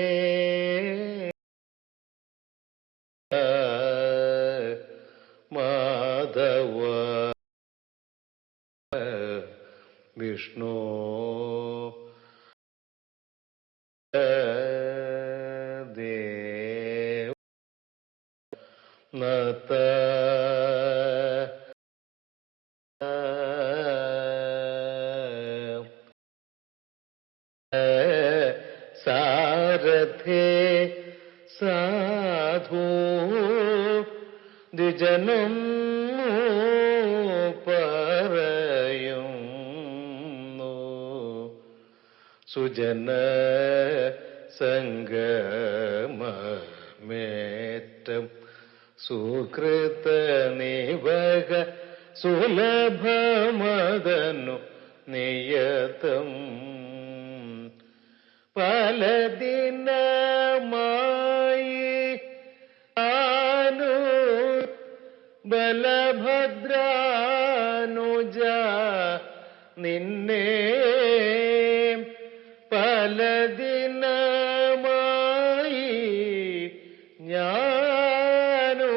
മാധവ വിഷ്ണു ദേവ നത സാരഥേ സാധു ദ്വിജനം പറയുന്നു സുജന സംഗമേറ്റം സുകൃത നിവക സുലഭമദനു നിയതം പല ദിനമായി ആനു ബലഭദ്രാനുജ നിന്നെ പല ദിനമായി ഞാനു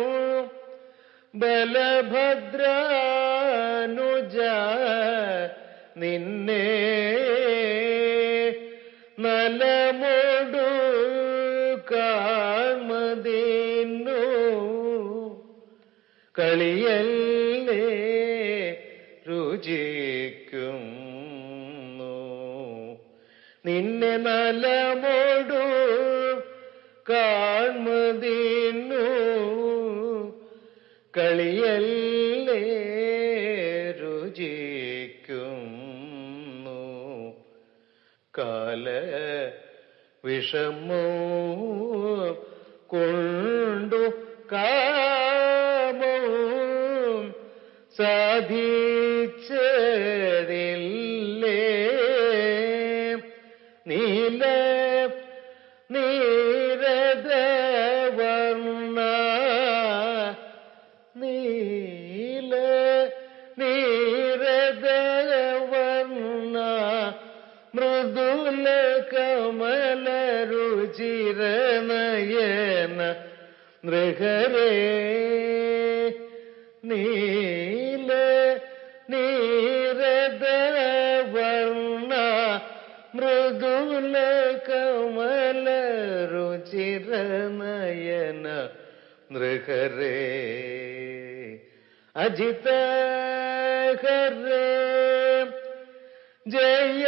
ബലഭദ്രാനുജ നിന്നെ നലമോടു കാൺമതിന്നു കളിയല്ലേ രുചിക്കുന്നു നിന്നെ നലമോടു കാൺമതിന്നു കളിയല്ലേ രുചിക്കുന്നു കാല വിഷമോ കൊണ്ടു കാമോ സാധിച്ചതില്ലേ നീല നീരദവർണ്ണ നീല നീരദവർണ്ണ മൃദുല കമല രുചിരനയന നൃഹരേ നീല നീരദവർണ്ണ മൃദുല കമല രുചിരനയന നൃഹരേ അജിത ഹരേ ജയ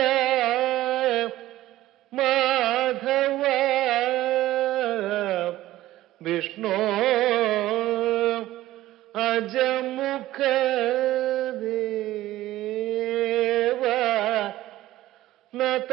മാധവ വിഷ്ണു അജമുഖ ദേവ നത